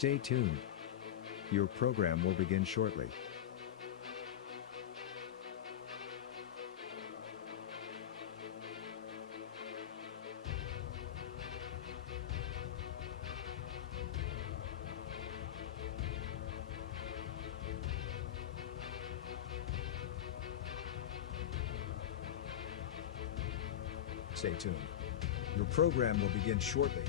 Stay tuned. Your program will begin shortly. Stay tuned. Your program will begin shortly.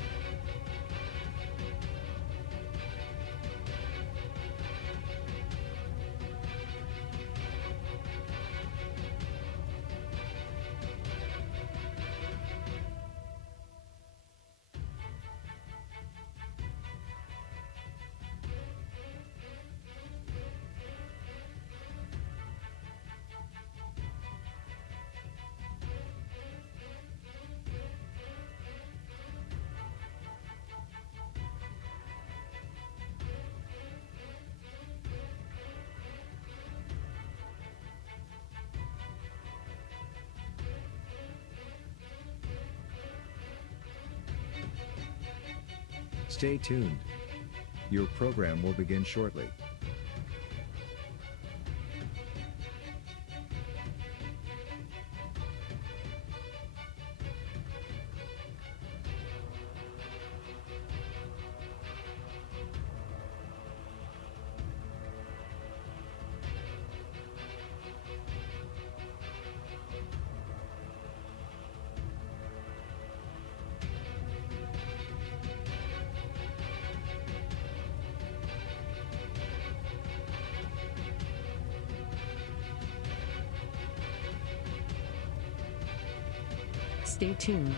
Stay tuned. Your program will begin shortly. Stay tuned.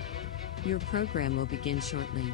Your program will begin shortly.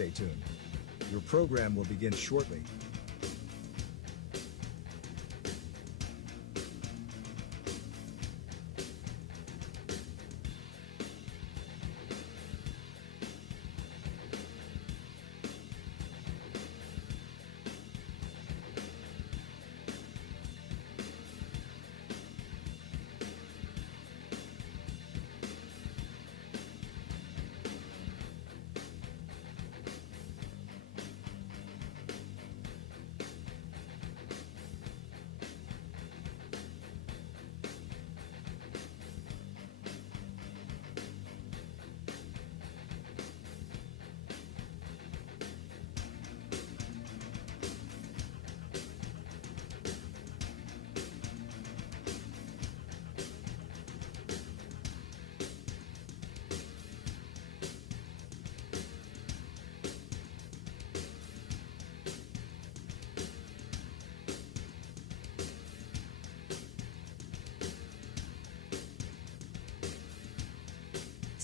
Stay tuned. Your program will begin shortly.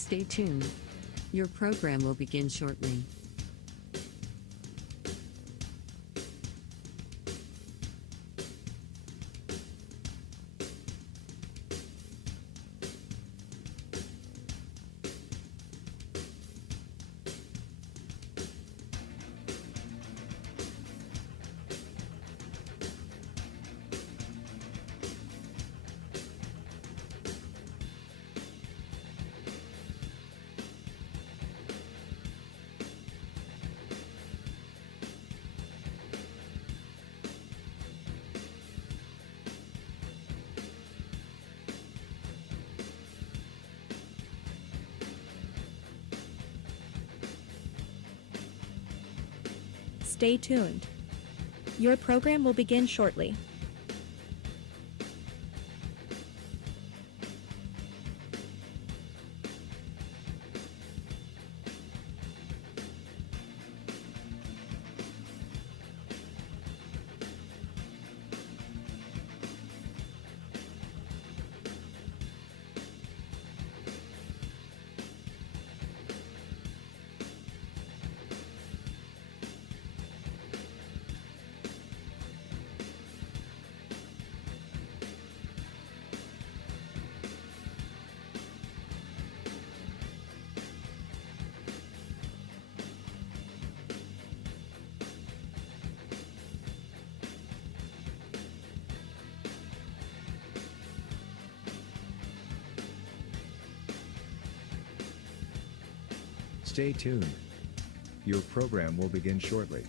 Stay tuned. Your program will begin shortly. Stay tuned. Your program will begin shortly. Stay tuned. Your program will begin shortly.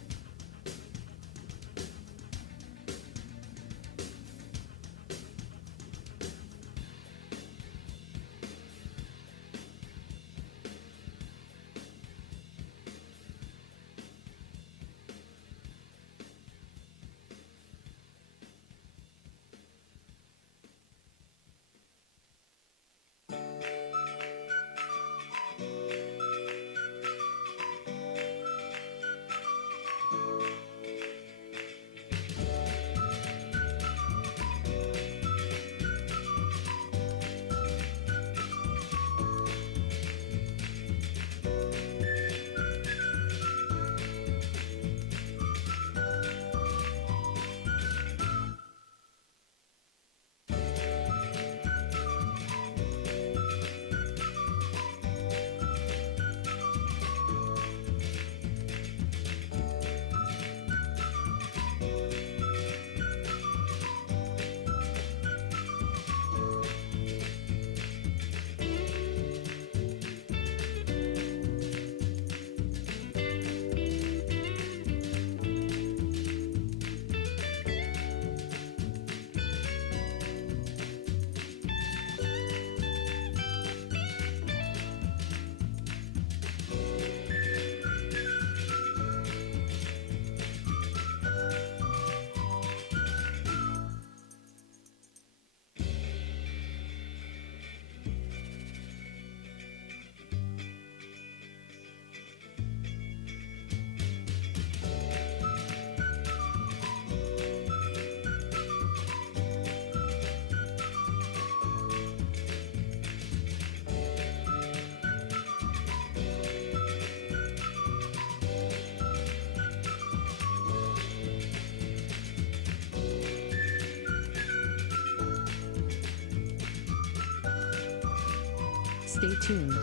Stay tuned.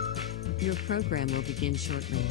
Your program will begin shortly.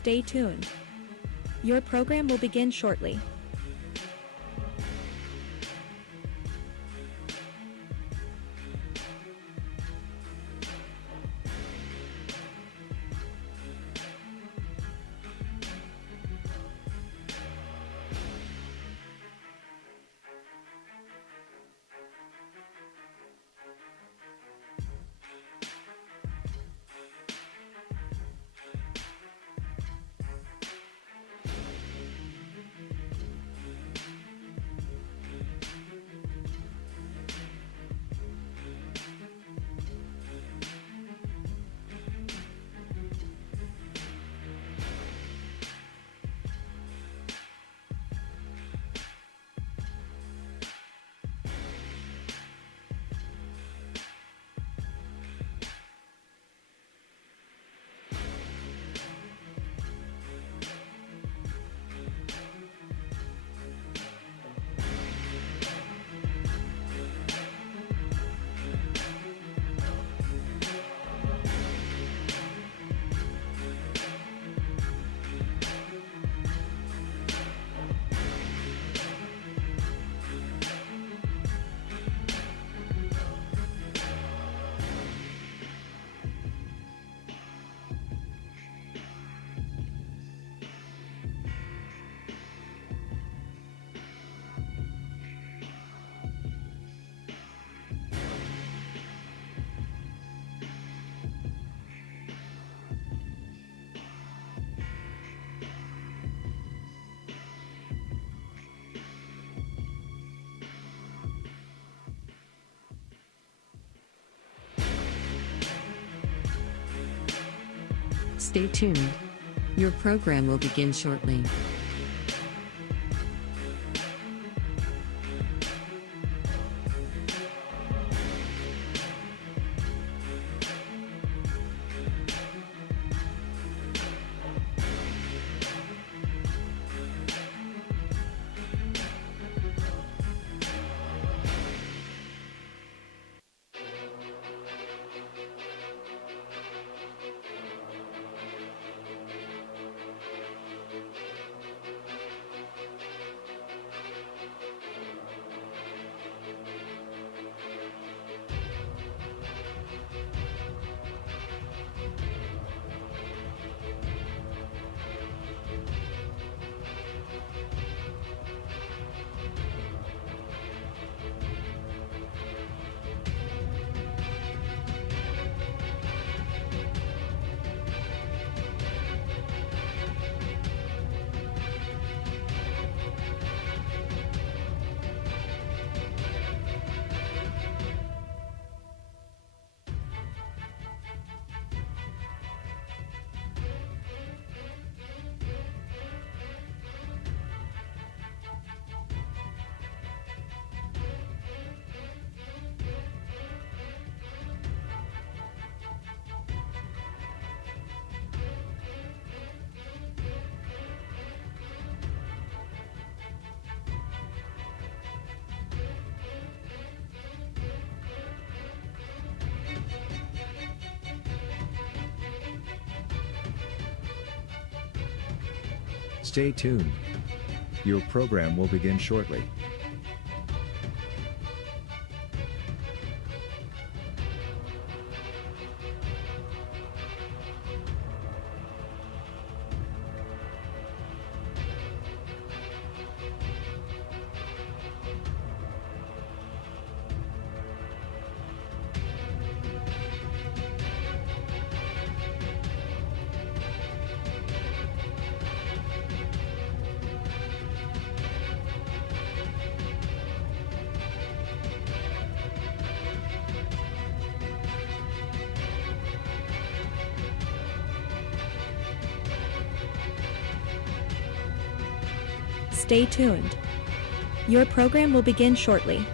Stay tuned. Your program will begin shortly. Stay tuned. Your program will begin shortly. Stay tuned. Your program will begin shortly. Stay tuned. Your program will begin shortly.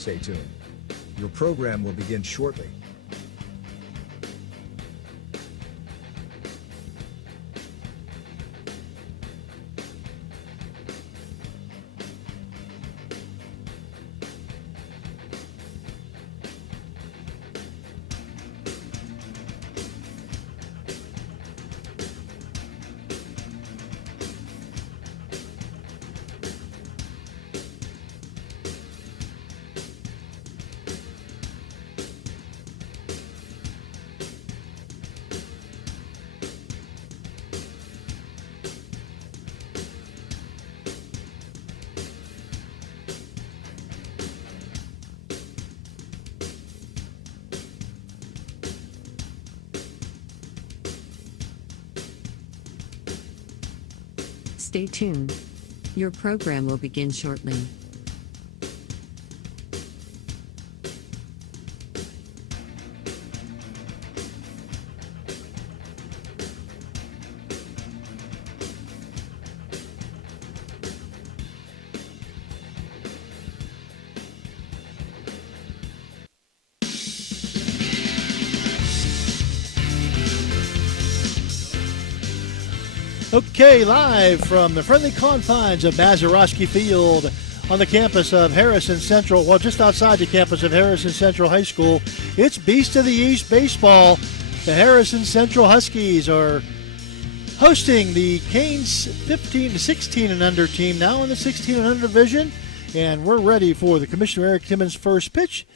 Stay tuned. Your program will begin shortly. Stay tuned. Your program will begin shortly. Okay, live from the friendly confines of Mazeroski Field on the campus of Harrison Central, well, just outside the campus of Harrison Central High School, it's Beast of the East baseball. The Harrison Central Huskies are hosting the Canes 15 to 16 and under team, now in the 16 and under division, and we're ready for the Commissioner Eric Timmons' first pitch,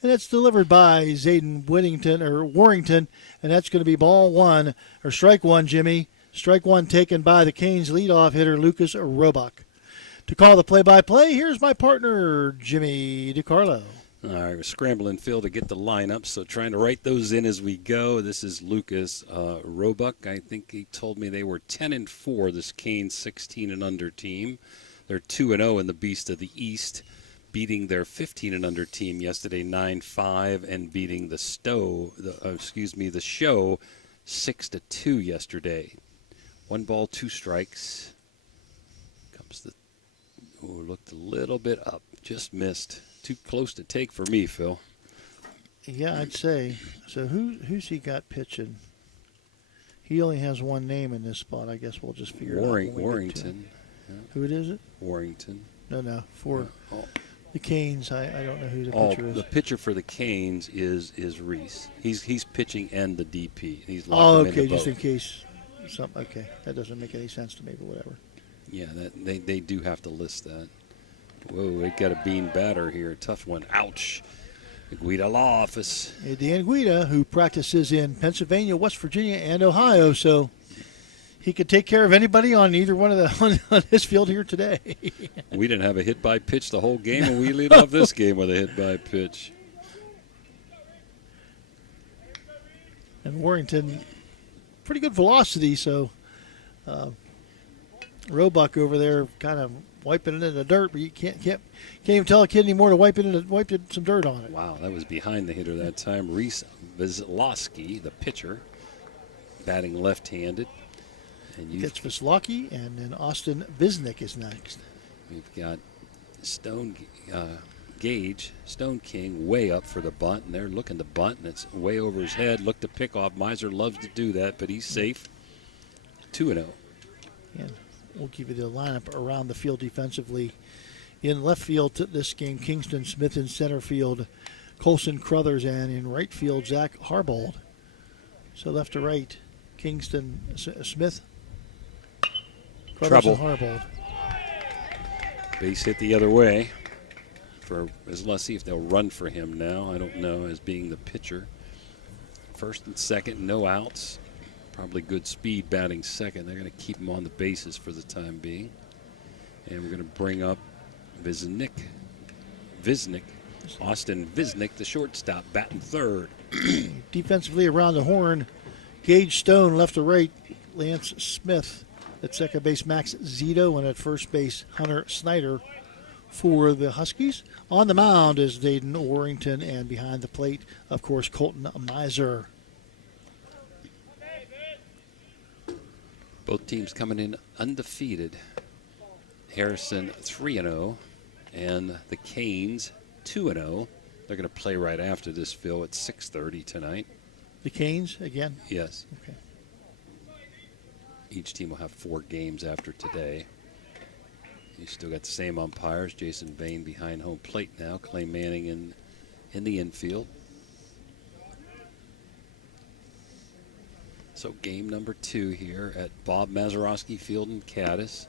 and it's delivered by Zayden Warrington, and that's going to be ball one, or strike one, Jimmy. Strike one taken by the Canes leadoff hitter Lucas Roebuck. To call the play-by-play, here's my partner, Jimmy DiCarlo. All right, we're scrambling, Phil, to get the lineup, so trying to write those in as we go. This is Lucas Roebuck. I think he told me they were 10-4, this Canes 16 and under team. They're 2-0 in the Beast of the East, beating their 15 and under team yesterday 9-5 and beating the Show 6-2 yesterday. 1 ball, 2 strikes. Comes the looked a little bit up, just missed. Too close to take for me, Phil. Yeah, I'd say. So who's he got pitching? He only has one name in this spot. I guess we'll just figure it out. Warrington. Yeah. Who it is it? Warrington. No. For the Canes, I don't know who the pitcher is. The pitcher for the Canes is Reese. He's pitching and the DP. He's locked him in just both. in case. Okay, that doesn't make any sense to me, but whatever. Yeah, they do have to list that. Whoa, they got a bean batter here. Tough one. Ouch. The Guida Law Office. Dan Guida, who practices in Pennsylvania, West Virginia, and Ohio, so he could take care of anybody on either one of on this field here today. We didn't have a hit by pitch the whole game, and we lead off this game with a hit by pitch. And Warrington, pretty good velocity, so Roebuck over there kind of wiping it in the dirt, but you can't even tell a kid anymore to wipe some dirt on it. Wow, that was behind the hitter that time. Reese Wisłowski, the pitcher, batting left-handed. And it's Wisłowski, and then Austin Visnick is next. We've got Stone King way up for the bunt, and they're looking to bunt, and it's way over his head. Look to pick off. Miser loves to do that, but he's safe. 2-0. And we'll give you the lineup around the field defensively. In left field this game, Kingston Smith. In center field, Colson Crothers, and in right field, Zach Harbold. So left to right, Kingston Smith, Crothers, and Harbold. Base hit the other way. Let's see if they'll run for him now. I don't know, as being the pitcher. First and second, no outs. Probably good speed batting second. They're going to keep him on the bases for the time being. And we're going to bring up Visnick, Austin Visnick, the shortstop, batting third. Defensively around the horn, Gage Stone. Left to right, Lance Smith. At second base, Max Zito. And at first base, Hunter Snyder for the Huskies. On the mound is Zayden Warrington, and behind the plate, of course, Colton Miser. Both teams coming in undefeated. Harrison 3-0, and the Canes 2-0. They're going to play right after this, Phil, at 6:30 tonight. The Canes again? Yes. Okay. Each team will have 4 games after today. You still got the same umpires. Jason Bain behind home plate now. Clay Manning in the infield. So game number 2 here at Bob Mazeroski Field in Cadiz.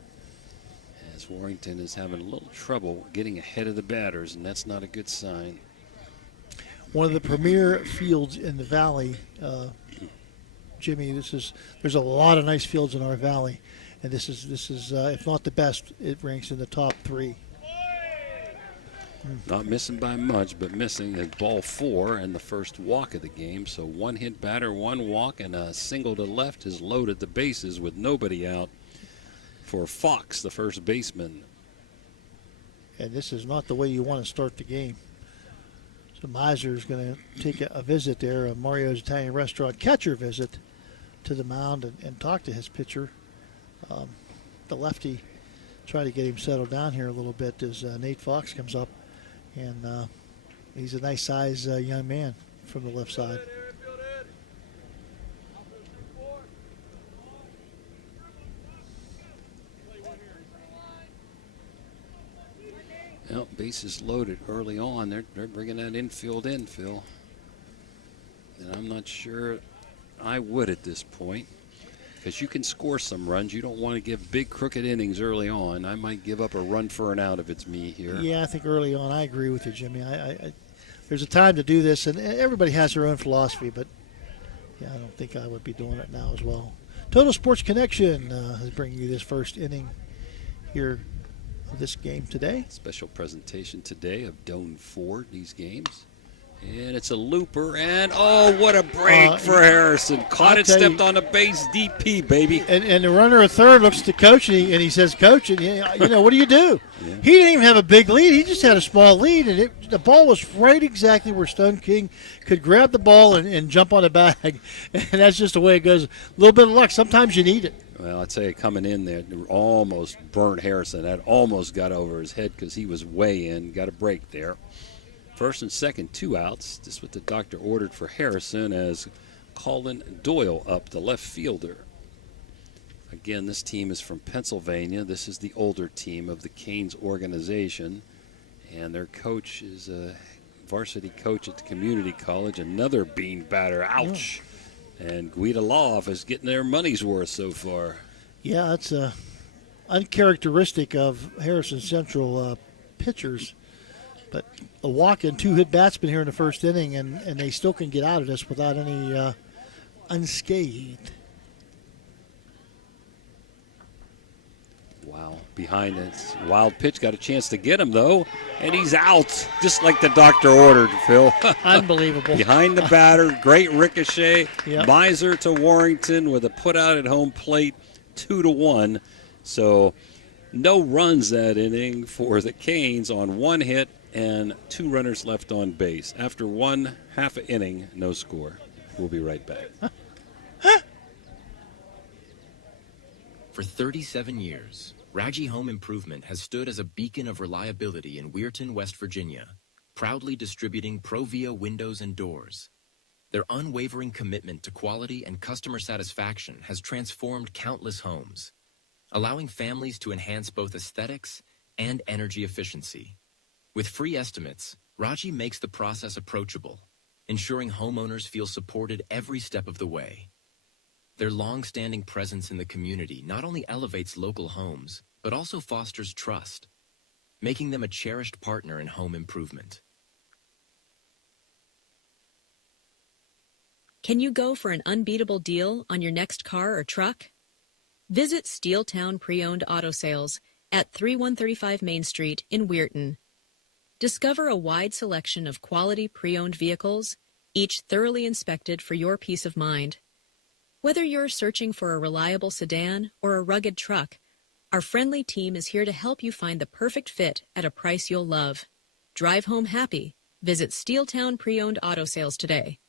As Warrington is having a little trouble getting ahead of the batters, and that's not a good sign. One of the premier fields in the valley, Jimmy. There's a lot of nice fields in our valley, and this is if not the best, it ranks in the top 3. Not missing by much, but missing at ball 4 and the first walk of the game. So 1 hit batter, 1 walk, and a single to left has loaded the bases with nobody out for Fox, the first baseman. And this is not the way you want to start the game. So Miser is going to take a visit there, a Mario's Italian Restaurant catcher visit to the mound and talk to his pitcher. The lefty, try to get him settled down here a little bit as Nate Fox comes up. And he's a nice size young man from the left side. Well, bases loaded early on. They're bringing that infield in, Phil. And I'm not sure I would at this point, because you can score some runs. You don't want to give big crooked innings early on. I might give up a run for an out if it's me here. Yeah, I think early on, I agree with you, Jimmy. There's a time to do this, and everybody has their own philosophy, but yeah, I don't think I would be doing it now as well. Total Sports Connection is bringing you this first inning here of this game today. Special presentation today of Doan Ford, these games. And it's a looper, and oh, what a break for Harrison. Caught it, stepped on the base, DP, baby. And the runner at third looks to Coach, and he says, Coach, and what do you do? Yeah. He didn't even have a big lead. He just had a small lead, and the ball was right exactly where Stone King could grab the ball and jump on the bag. And that's just the way it goes. A little bit of luck. Sometimes you need it. Well, I'd say coming in there, almost burnt Harrison. That almost got over his head because he was way in. Got a break there. First and second, 2 outs. This is what the doctor ordered for Harrison as Colin Doyle up, the left fielder. Again, this team is from Pennsylvania. This is the older team of the Canes organization. And their coach is a varsity coach at the community college, another bean batter. Ouch. Oh. And Guidalov is getting their money's worth so far. Yeah, that's uncharacteristic of Harrison Central pitchers. But a walk and 2 hit batsmen here in the first inning, and they still can get out of this without any unscathed. Wow. Behind it. Wild pitch. Got a chance to get him, though. And he's out, just like the doctor ordered, Phil. Unbelievable. Behind the batter. Great ricochet. Yep. Miser to Warrington with a put out at home plate, 2-1. So no runs that inning for the Canes on 1 hit and 2 runners left on base. After 1 half an inning, no score. We'll be right back. For 37 years, Raggi Home Improvement has stood as a beacon of reliability in Weirton, West Virginia, proudly distributing Provia windows and doors. Their unwavering commitment to quality and customer satisfaction has transformed countless homes, allowing families to enhance both aesthetics and energy efficiency. With free estimates, Raggi makes the process approachable, ensuring homeowners feel supported every step of the way. Their long-standing presence in the community not only elevates local homes, but also fosters trust, making them a cherished partner in home improvement. Can you go for an unbeatable deal on your next car or truck? Visit Steeltown Pre-Owned Auto Sales at 3135 Main Street in Weirton. Discover a wide selection of quality pre-owned vehicles, each thoroughly inspected for your peace of mind. Whether you're searching for a reliable sedan or a rugged truck, our friendly team is here to help you find the perfect fit at a price you'll love. Drive home happy. Visit Steeltown Pre-Owned Auto Sales today.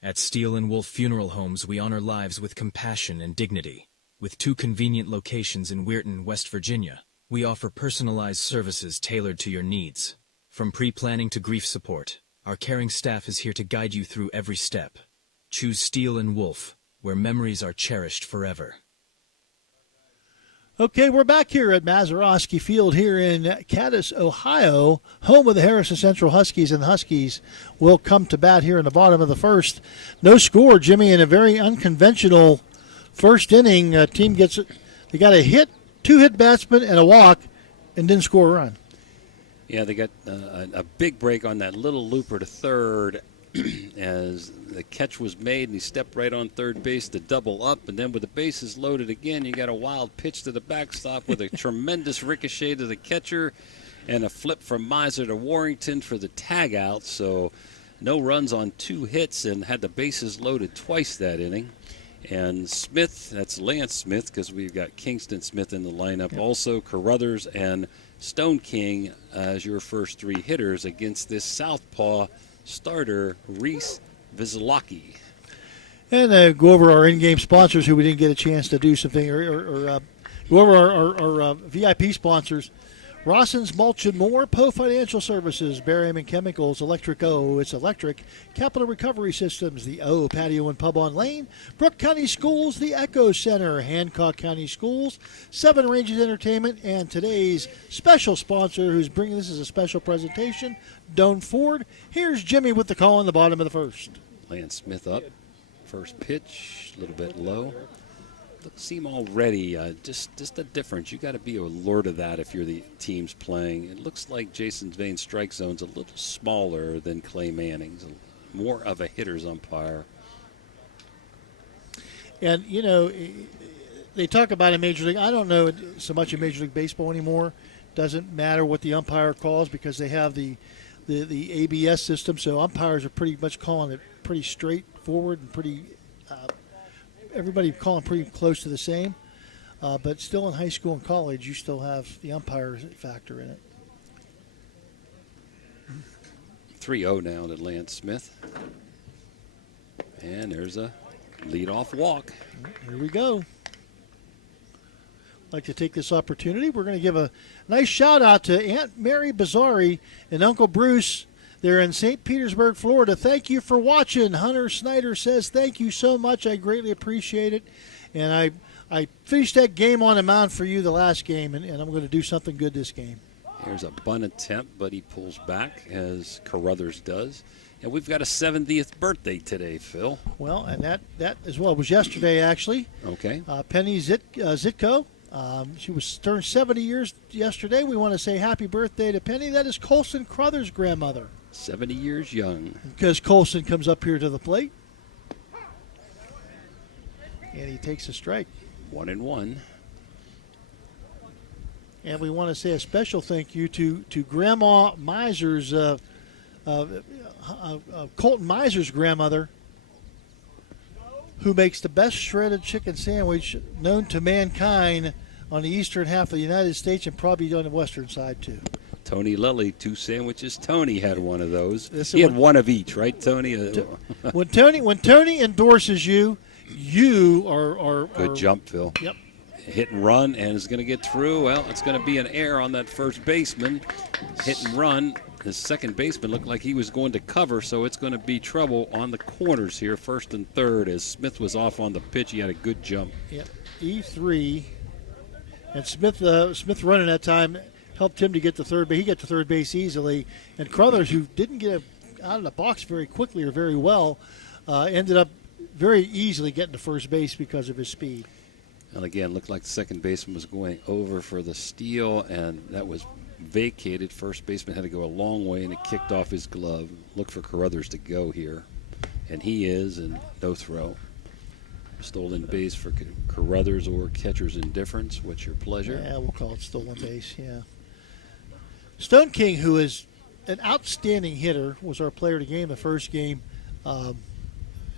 At Steel & Wolf Funeral Homes, we honor lives with compassion and dignity. With 2 convenient locations in Weirton, West Virginia, we offer personalized services tailored to your needs. From pre-planning to grief support, our caring staff is here to guide you through every step. Choose Steel & Wolf, where memories are cherished forever. Okay, we're back here at Mazeroski Field here in Cadiz, Ohio, home of the Harrison Central Huskies, and the Huskies will come to bat here in the bottom of the first. No score, Jimmy, in a very unconventional first inning. Team gets it. They got a hit, 2 hit batsmen, and a walk, and didn't score a run. Yeah, they got a big break on that little looper to third as the catch was made, and he stepped right on third base to double up. And then with the bases loaded again, you got a wild pitch to the backstop with a tremendous ricochet to the catcher and a flip from Miser to Warrington for the tag out. So no runs on 2 hits and had the bases loaded twice that inning. And Smith, that's Lance Smith, because we've got Kingston Smith in the lineup. Yep. Also Carruthers and Stone King as your first 3 hitters against this southpaw starter, Reese Vizalaki. And go over our in-game sponsors who we didn't get a chance to do something, or go over our VIP sponsors. Rosson's Mulch and More, Poe Financial Services, Barham and Chemicals, Electric O, it's electric, Capital Recovery Systems, the O Patio and Pub on Lane, Brooke County Schools, the Echo Center, Hancock County Schools, Seven Ranges Entertainment, and today's special sponsor who's bringing this as a special presentation, Doan Ford. Here's Jimmy with the call in the bottom of the first. Lance Smith up. First pitch, a little bit low. Doesn't seem already just a difference. You got to be alert of that if you're the teams playing. It looks like Jason Vane's strike zone's a little smaller than Clay Manning's. More of a hitter's umpire. And, you know, they talk about in Major League. I don't know so much in Major League Baseball anymore. Doesn't matter what the umpire calls because they have the ABS system. So umpires are pretty much calling it pretty straightforward and pretty everybody calling pretty close to the same. But still in high school and college, you still have the umpire factor in it. 3-0 now to Lance Smith. And there's a leadoff walk. Here we go. I'd like to take this opportunity. We're going to give a nice shout out to Aunt Mary Bazzari and Uncle Bruce. They're in St. Petersburg, Florida. Thank you for watching. Hunter Snyder says, thank you so much. I greatly appreciate it. And I finished that game on the mound for you the last game, and I'm going to do something good this game. Here's a bunt attempt, but he pulls back, as Carruthers does. And we've got a 70th birthday today, Phil. Well, and that as well. It was yesterday, actually. Okay. Penny Zitko. She was turned 70 years yesterday. We want to say happy birthday to Penny. That is Colson Carruthers' grandmother. 70 years young. Because Colson comes up here to the plate. And he takes a strike. 1-1. And we want to say a special thank you to Grandma Miser's, Colton Miser's grandmother, who makes the best shredded chicken sandwich known to mankind on the eastern half of the United States and probably on the western side, too. Tony Lilly, 2 sandwiches. Tony had one of those. He had one of each, right, Tony? When Tony endorses you, you are good jump, Phil. Yep. Hit and run, and is going to get through. Well, it's going to be an error on that first baseman. Hit and run. His second baseman looked like he was going to cover, so it's going to be trouble on the corners here, first and third, as Smith was off on the pitch. He had a good jump. Yep. E3. And Smith running that time helped him to get to third base. He got to third base easily. And Carruthers, who didn't get out of the box very quickly or very well, ended up very easily getting to first base because of his speed. And again, looked like the second baseman was going over for the steal, and that was vacated. First baseman had to go a long way, and it kicked off his glove. Look for Carruthers to go here, and he is, and no throw. Stolen base for Carruthers or catcher's indifference. What's your pleasure? Yeah, we'll call it stolen base, yeah. Stone King, who is an outstanding hitter, was our player of the game the first game.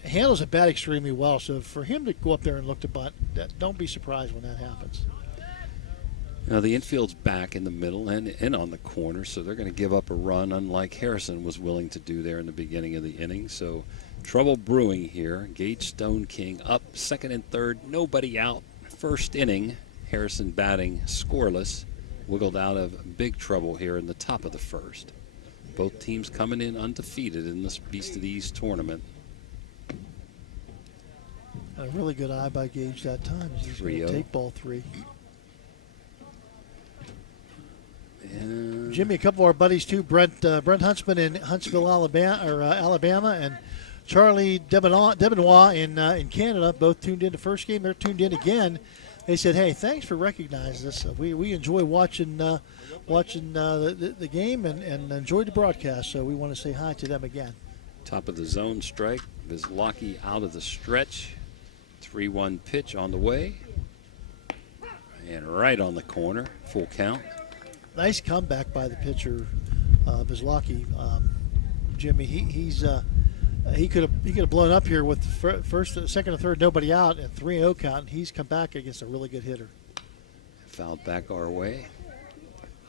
Handles a bat extremely well, so for him to go up there and look to bunt, don't be surprised when that happens. Now the infield's back in the middle and on the corner, so they're going to give up a run, unlike Harrison was willing to do there in the beginning of the inning. So trouble brewing here. Gage Stone King up, second and third, nobody out. First inning, Harrison batting scoreless, wiggled out of big trouble here in the top of the first. Both teams coming in undefeated in this Beast of the East tournament. A really good eye by Gage that time. He's going to take ball 3. And Jimmy, a couple of our buddies too, Brent Huntsman in Huntsville, Alabama, and Charlie Debenois in Canada, both tuned in the first game. They're tuned in again. They said, "Hey, thanks for recognizing us. We enjoy watching the game and enjoyed the broadcast. So we want to say hi to them again." Top of the zone strike. Vizlaki out of the stretch. 3-1 pitch on the way. And right on the corner. Full count. Nice comeback by the pitcher, Vizlaki. Jimmy, he could have blown up here with first, second, and third, nobody out, and 3-0 count. And he's come back against a really good hitter. Fouled back our way.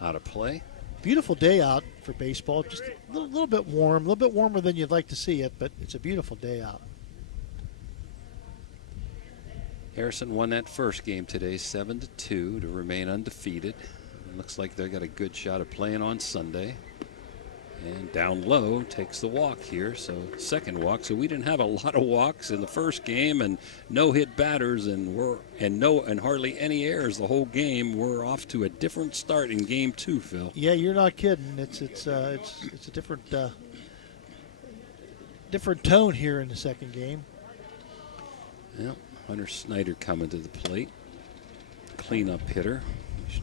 Out of play. Beautiful day out for baseball. Just a little bit warm, a little bit warmer than you'd like to see it, but it's a beautiful day out. Harrison won that first game today, 7-2, to remain undefeated. looks like they got a good shot of playing on Sunday. And down low takes the walk here, so second walk. So we didn't have a lot of walks in the first game, and no hit batters, and hardly any errors the whole game. We're off to a different start in game 2, Phil. Yeah, you're not kidding. It's a different tone here in the second game. Well, Hunter Snyder coming to the plate, cleanup hitter.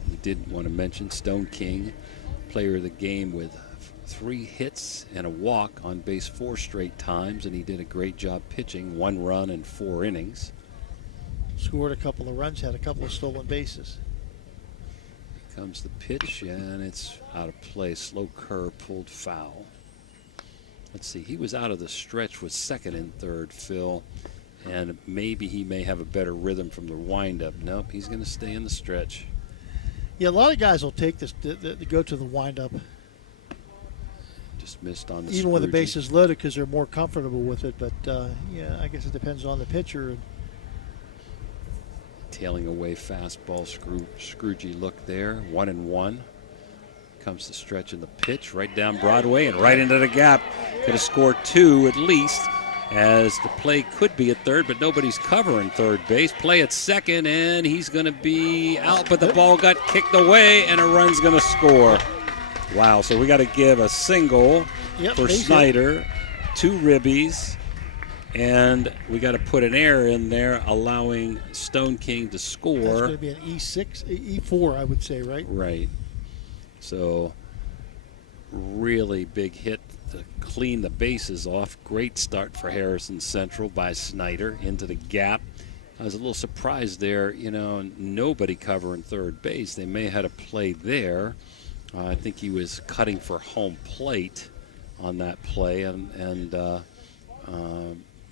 We did want to mention Stone King, player of the game with 3 hits and a walk on base 4 straight times, and he did a great job pitching, 1 run in 4 innings. Scored a couple of runs, had a couple of stolen bases. Here comes the pitch, and it's out of play. Slow curve, pulled foul. Let's see, he was out of the stretch with second and third, Phil, and maybe he may have a better rhythm from the windup. Nope, he's going to stay in the stretch. Yeah, a lot of guys will take this to go to the windup. Just missed on the even with the Scroogey. bases loaded because they're more comfortable with it. But, yeah, I guess it depends on the pitcher. Tailing away fastball, Scroogey look there, 1-1. Comes the stretch in the pitch, right down Broadway and right into the gap. Could have scored 2 at least, as the play could be at third, but nobody's covering third base. Play at second, and he's going to be out, but the ball got kicked away, and a run's going to score. Wow, so we got to give a single for Snyder, 2 ribbies, and we got to put an error in there, allowing Stone King to score. That's going to be an E4, I would say, right? Right. So, really big hit to clean the bases off. Great start for Harrison Central by Snyder into the gap. I was a little surprised there, nobody covering third base. They may have had a play there. I think he was cutting for home plate on that play, and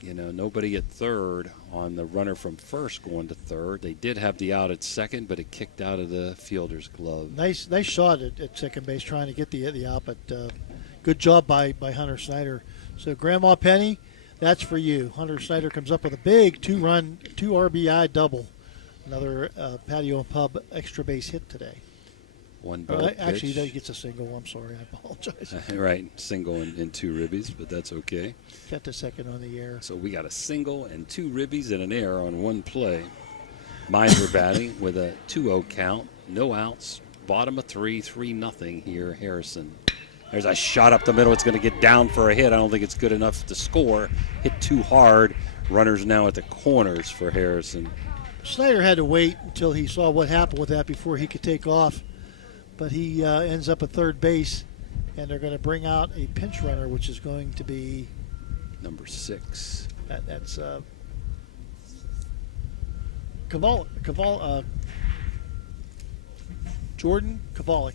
nobody at third on the runner from first going to third. They did have the out at second, but it kicked out of the fielder's glove. Nice shot at second base trying to get the out, but good job by Hunter Snyder. So Grandma Penny, that's for you. Hunter Snyder comes up with a big 2 RBI double. Another patio and pub extra base hit today. One ball pitch. Actually, he gets a single. I'm sorry. I apologize. Right, single and 2 ribbies, but that's okay. Got the second on the air. So we got a single and 2 ribbies and an error on 1 play. Mines were batting with a 2-0 count. No outs. Bottom of 3-0 here, Harrison. There's a shot up the middle. It's going to get down for a hit. I don't think it's good enough to score. Hit too hard. Runners now at the corners for Harrison. Snyder had to wait until he saw what happened with that before he could take off. But he ends up at third base, and they're going to bring out a pinch runner, which is going to be number 6. That's Jordan Kowalski.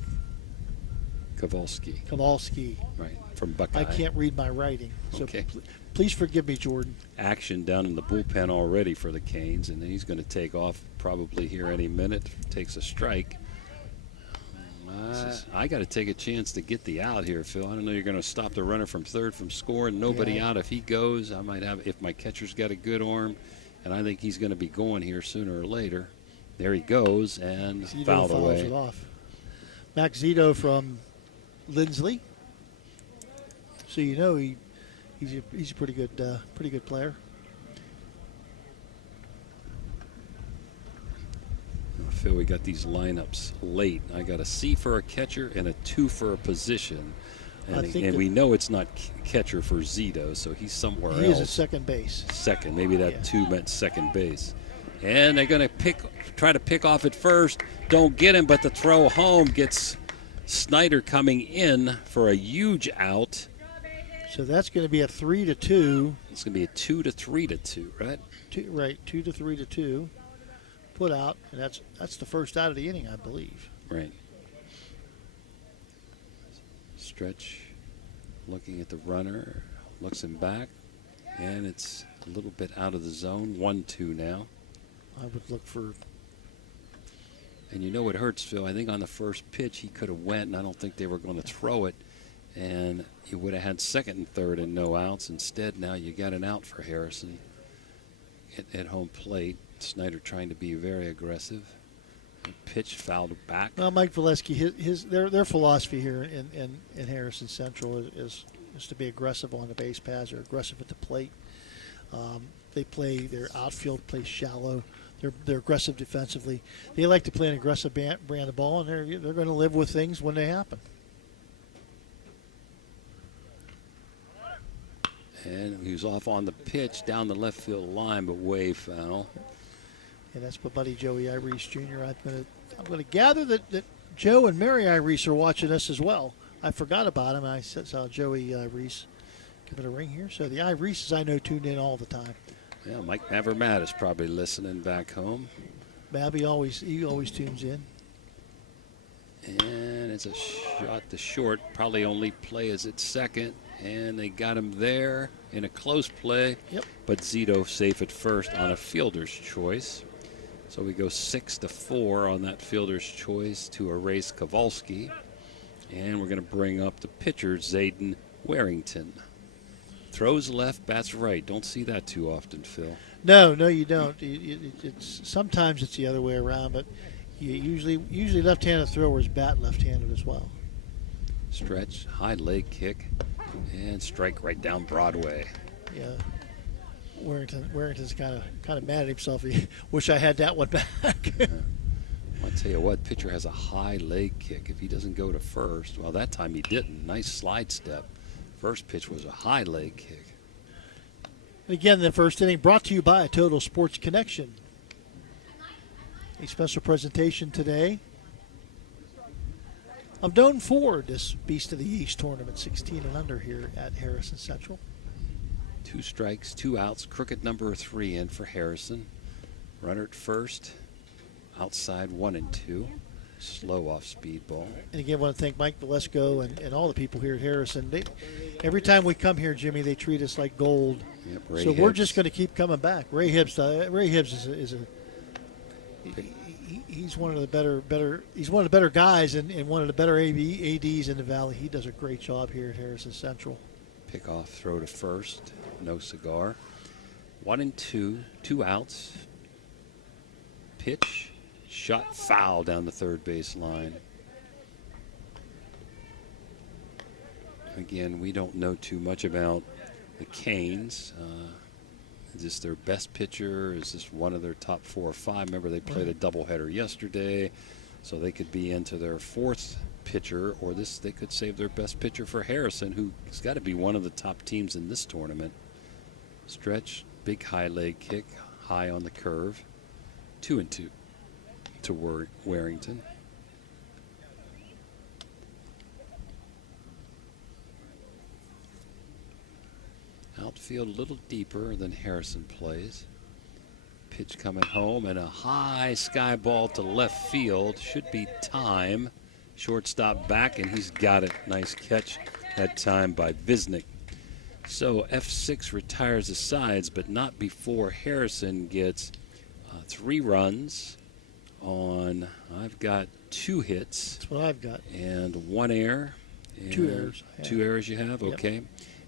Right, from Buckeye. I can't read my writing, so okay. Please forgive me, Jordan. Action down in the bullpen already for the Canes, and he's going to take off probably here any minute. Takes a strike. I got to take a chance to get the out here, Phil. I don't know you're going to stop the runner from third from scoring. Nobody out. If he goes, I might have, if my catcher's got a good arm, and I think he's going to be going here sooner or later. There he goes, and Zito fouled fouls away. It off. Max Zito from Lindsley. So he's a pretty good player. Phil, we got these lineups late. I got a C for a catcher and a 2 for a position. And we know it's not catcher for Zito, so he's somewhere else. He is at second base. Second. Maybe that 2 meant second base. And they're going to try to pick off at first. Don't get him, but the throw home gets Snyder coming in for a huge out. So that's going to be a 3-2. It's going to be a 2 to 3 to 2, right? 2 to 3 to 2. Put out, and that's the first out of the inning, I believe. Right. Stretch, looking at the runner, looks him back, and it's a little bit out of the zone. 1-2 now. I would look for. And you know what hurts, Phil? I think on the first pitch he could have went, and I don't think they were going to throw it, and you would have had second and third and no outs. Instead, now you got an out for Harrison at home plate. Snyder trying to be very aggressive. Pitch fouled back. Well, Mike Valesky, their philosophy here in Harrison Central is to be aggressive on the base paths or aggressive at the plate. They play their outfield plays shallow. They're aggressive defensively. They like to play an aggressive brand of ball, and they're going to live with things when they happen. And he was off on the pitch down the left field line, but way foul. And that's my buddy Joey Iris Jr. I'm going to gather that Joe and Mary Iris are watching us as well. I forgot about him. I saw Joey Iris give it a ring here. So the Irises I know tuned in all the time. Yeah, Mike Mavermat is probably listening back home. Babby always tunes in. And it's a shot to short. Probably only play is at second. And they got him there in a close play. Yep. But Zito safe at first on a fielder's choice. So we go 6-4 on that fielder's choice to erase Kowalski. And we're going to bring up the pitcher, Zayden Warrington. Throws left, bats right. Don't see that too often, Phil. No, you don't. Sometimes it's the other way around, but usually left-handed throwers bat left-handed as well. Stretch, high leg kick, and strike right down Broadway. Yeah, Warrington's kind of mad at himself. He wish I had that one back. I'll tell you what, pitcher has a high leg kick. If he doesn't go to first, well, that time he didn't. Nice slide step. First pitch was a high leg kick. And again, the first inning brought to you by Total Sports Connection. A special presentation today of Known Ford, this Beast of the East tournament, 16 and under here at Harrison Central. 2 strikes, 2 outs. Crooked number 3 in for Harrison. Runner at first. Outside 1 and 2. Slow off speed ball. And again, I want to thank Mike Valesco and all the people here at Harrison. Every time we come here, Jimmy, they treat us like gold. Yep, so we're just going to keep coming back. Ray Hibbs he's one of the better guys and one of the better ADs in the Valley. He does a great job here at Harrison Central. Pick off, throw to first. No cigar. 1 and 2. 2 outs. Pitch. Shot foul down the third base line. Again, we don't know too much about the Canes. Is this their best pitcher? Is this one of their top 4 or 5? Remember, they played a doubleheader yesterday, so they could be into their 4th pitcher, or they could save their best pitcher for Harrison, who's got to be one of the top teams in this tournament. Stretch, big high leg kick, high on the curve. 2 and 2. To Warrington. Outfield a little deeper than Harrison plays. Pitch coming home and a high sky ball to left field. Should be time. Shortstop back, and he's got it. Nice catch that time by Visnick. So F6 retires the sides, but not before Harrison gets 3 runs. I've got 2 hits. That's what I've got. And 1 error. And 2 errors. 2 errors you have? Yep. Okay.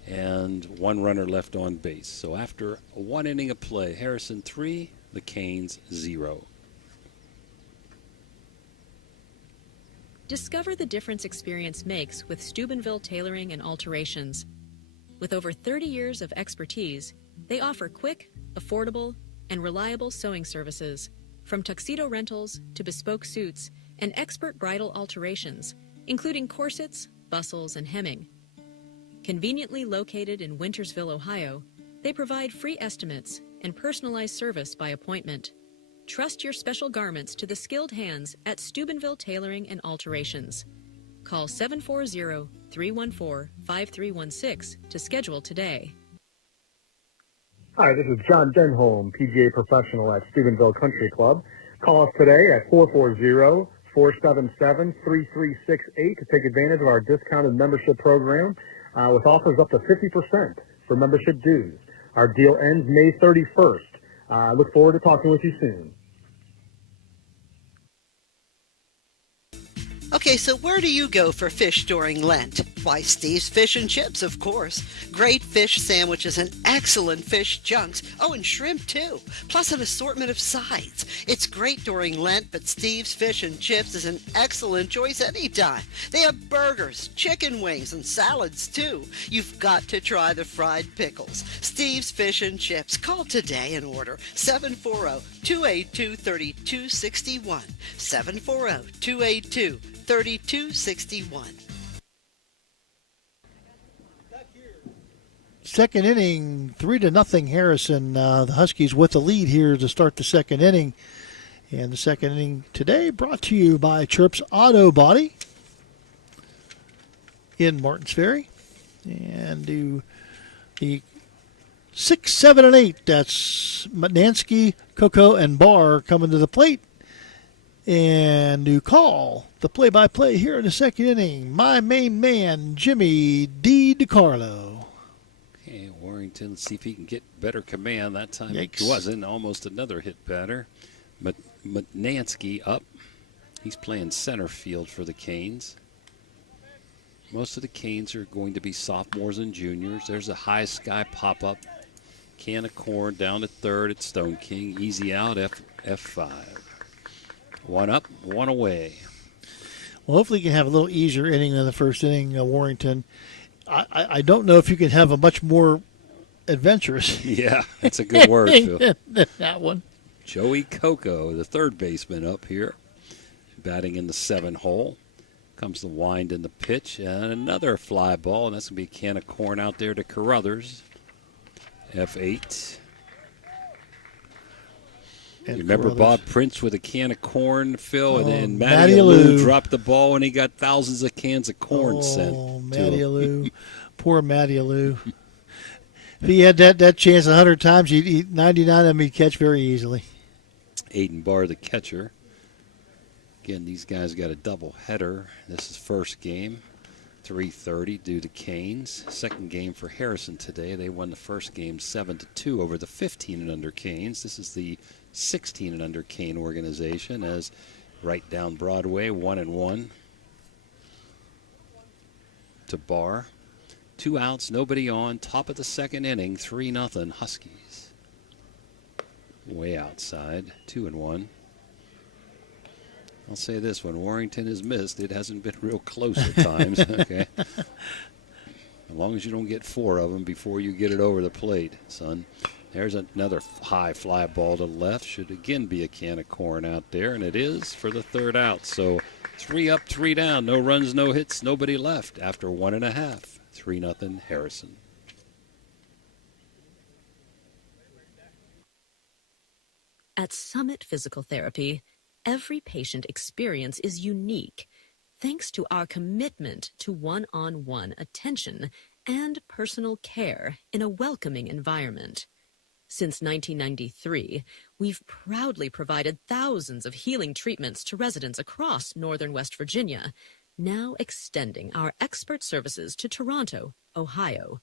And 1 runner left on base. So after 1 inning of play, Harrison 3, the Canes 0. Discover the difference experience makes with Steubenville Tailoring and Alterations. With over 30 years of expertise, they offer quick, affordable, and reliable sewing services. From tuxedo rentals to bespoke suits and expert bridal alterations, including corsets, bustles, and hemming. Conveniently located in Wintersville, Ohio, they provide free estimates and personalized service by appointment. Trust your special garments to the skilled hands at Steubenville Tailoring and Alterations. Call 740-314-5316 to schedule today. Hi, this is John Denholm, PGA professional at Steubenville Country Club. Call us today at 440-477-3368 to take advantage of our discounted membership program with offers up to 50% for membership dues. Our deal ends May 31st. I look forward to talking with you soon. Okay, so where do you go for fish during Lent? Why, Steve's Fish and Chips, of course. Great fish sandwiches and excellent fish junks. Oh, and shrimp, too. Plus an assortment of sides. It's great during Lent, but Steve's Fish and Chips is an excellent choice anytime. They have burgers, chicken wings, and salads, too. You've got to try the fried pickles. Steve's Fish and Chips. Call today and order 740-282-3261. 740-282-3261. Second inning, 3-0 Harrison. The Huskies with the lead here to start the second inning. And the second inning today brought to you by Chirp's Auto Body in Martins Ferry. And do the 6, 7, and 8. That's Nansky, Coco, and Barr coming to the plate. And to call the play-by-play here in the second inning, my main man, Jimmy D. DiCarlo. Okay, Warrington, let's see if he can get better command. That time Yikes. It wasn't. Almost another hit batter. Nansky up. He's playing center field for the Canes. Most of the Canes are going to be sophomores and juniors. There's a high sky pop-up. Can of corn down at third at Stone King. Easy out, F5. One up, one away. Well, hopefully you can have a little easier inning than the first inning, Warrington. I don't know if you can have a much more adventurous Yeah, that's a good word, Phil. than that one. Joey Coco, the third baseman up here, batting in the 7 hole. Comes the wind and the pitch, and another fly ball, and that's going to be a can of corn out there to Carruthers. F8. You remember Bob Prince with a can of corn, Phil, and then Matty Alou dropped the ball, and he got thousands of cans of corn sent to him. Matty Alou. Poor Matty Alou. If he had that chance 100 times, 99 of them he'd catch very easily. Aiden Barr, the catcher. Again, these guys got a double header. This is first game, 3:30 due to Canes. Second game for Harrison today. They won the first game 7-2 over the 15 and under Canes. This is the 16 and under Cane organization as right down Broadway, 1-1 to Barr. 2 outs, nobody on. Top of the second inning, 3-0 Huskies. Way outside, 2-1. I'll say this, when Warrington has missed, it hasn't been real close at times. Okay, as long as you don't get 4 of them before you get it over the plate, son. There's another high fly ball to left. Should again be a can of corn out there, and it is for the third out. So 3 up, 3 down. No runs, no hits, nobody left after 1.5. 3-0 Harrison. At Summit Physical Therapy, every patient experience is unique, thanks to our commitment to one-on-one attention and personal care in a welcoming environment. Since 1993, we've proudly provided thousands of healing treatments to residents across northern West Virginia, now extending our expert services to Toronto, Ohio.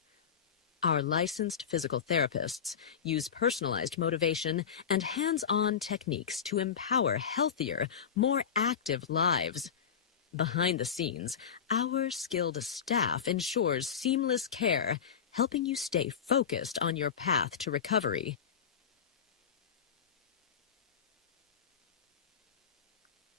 Our licensed physical therapists use personalized motivation and hands-on techniques to empower healthier, more active lives. Behind the scenes, our skilled staff ensures seamless care, helping you stay focused on your path to recovery.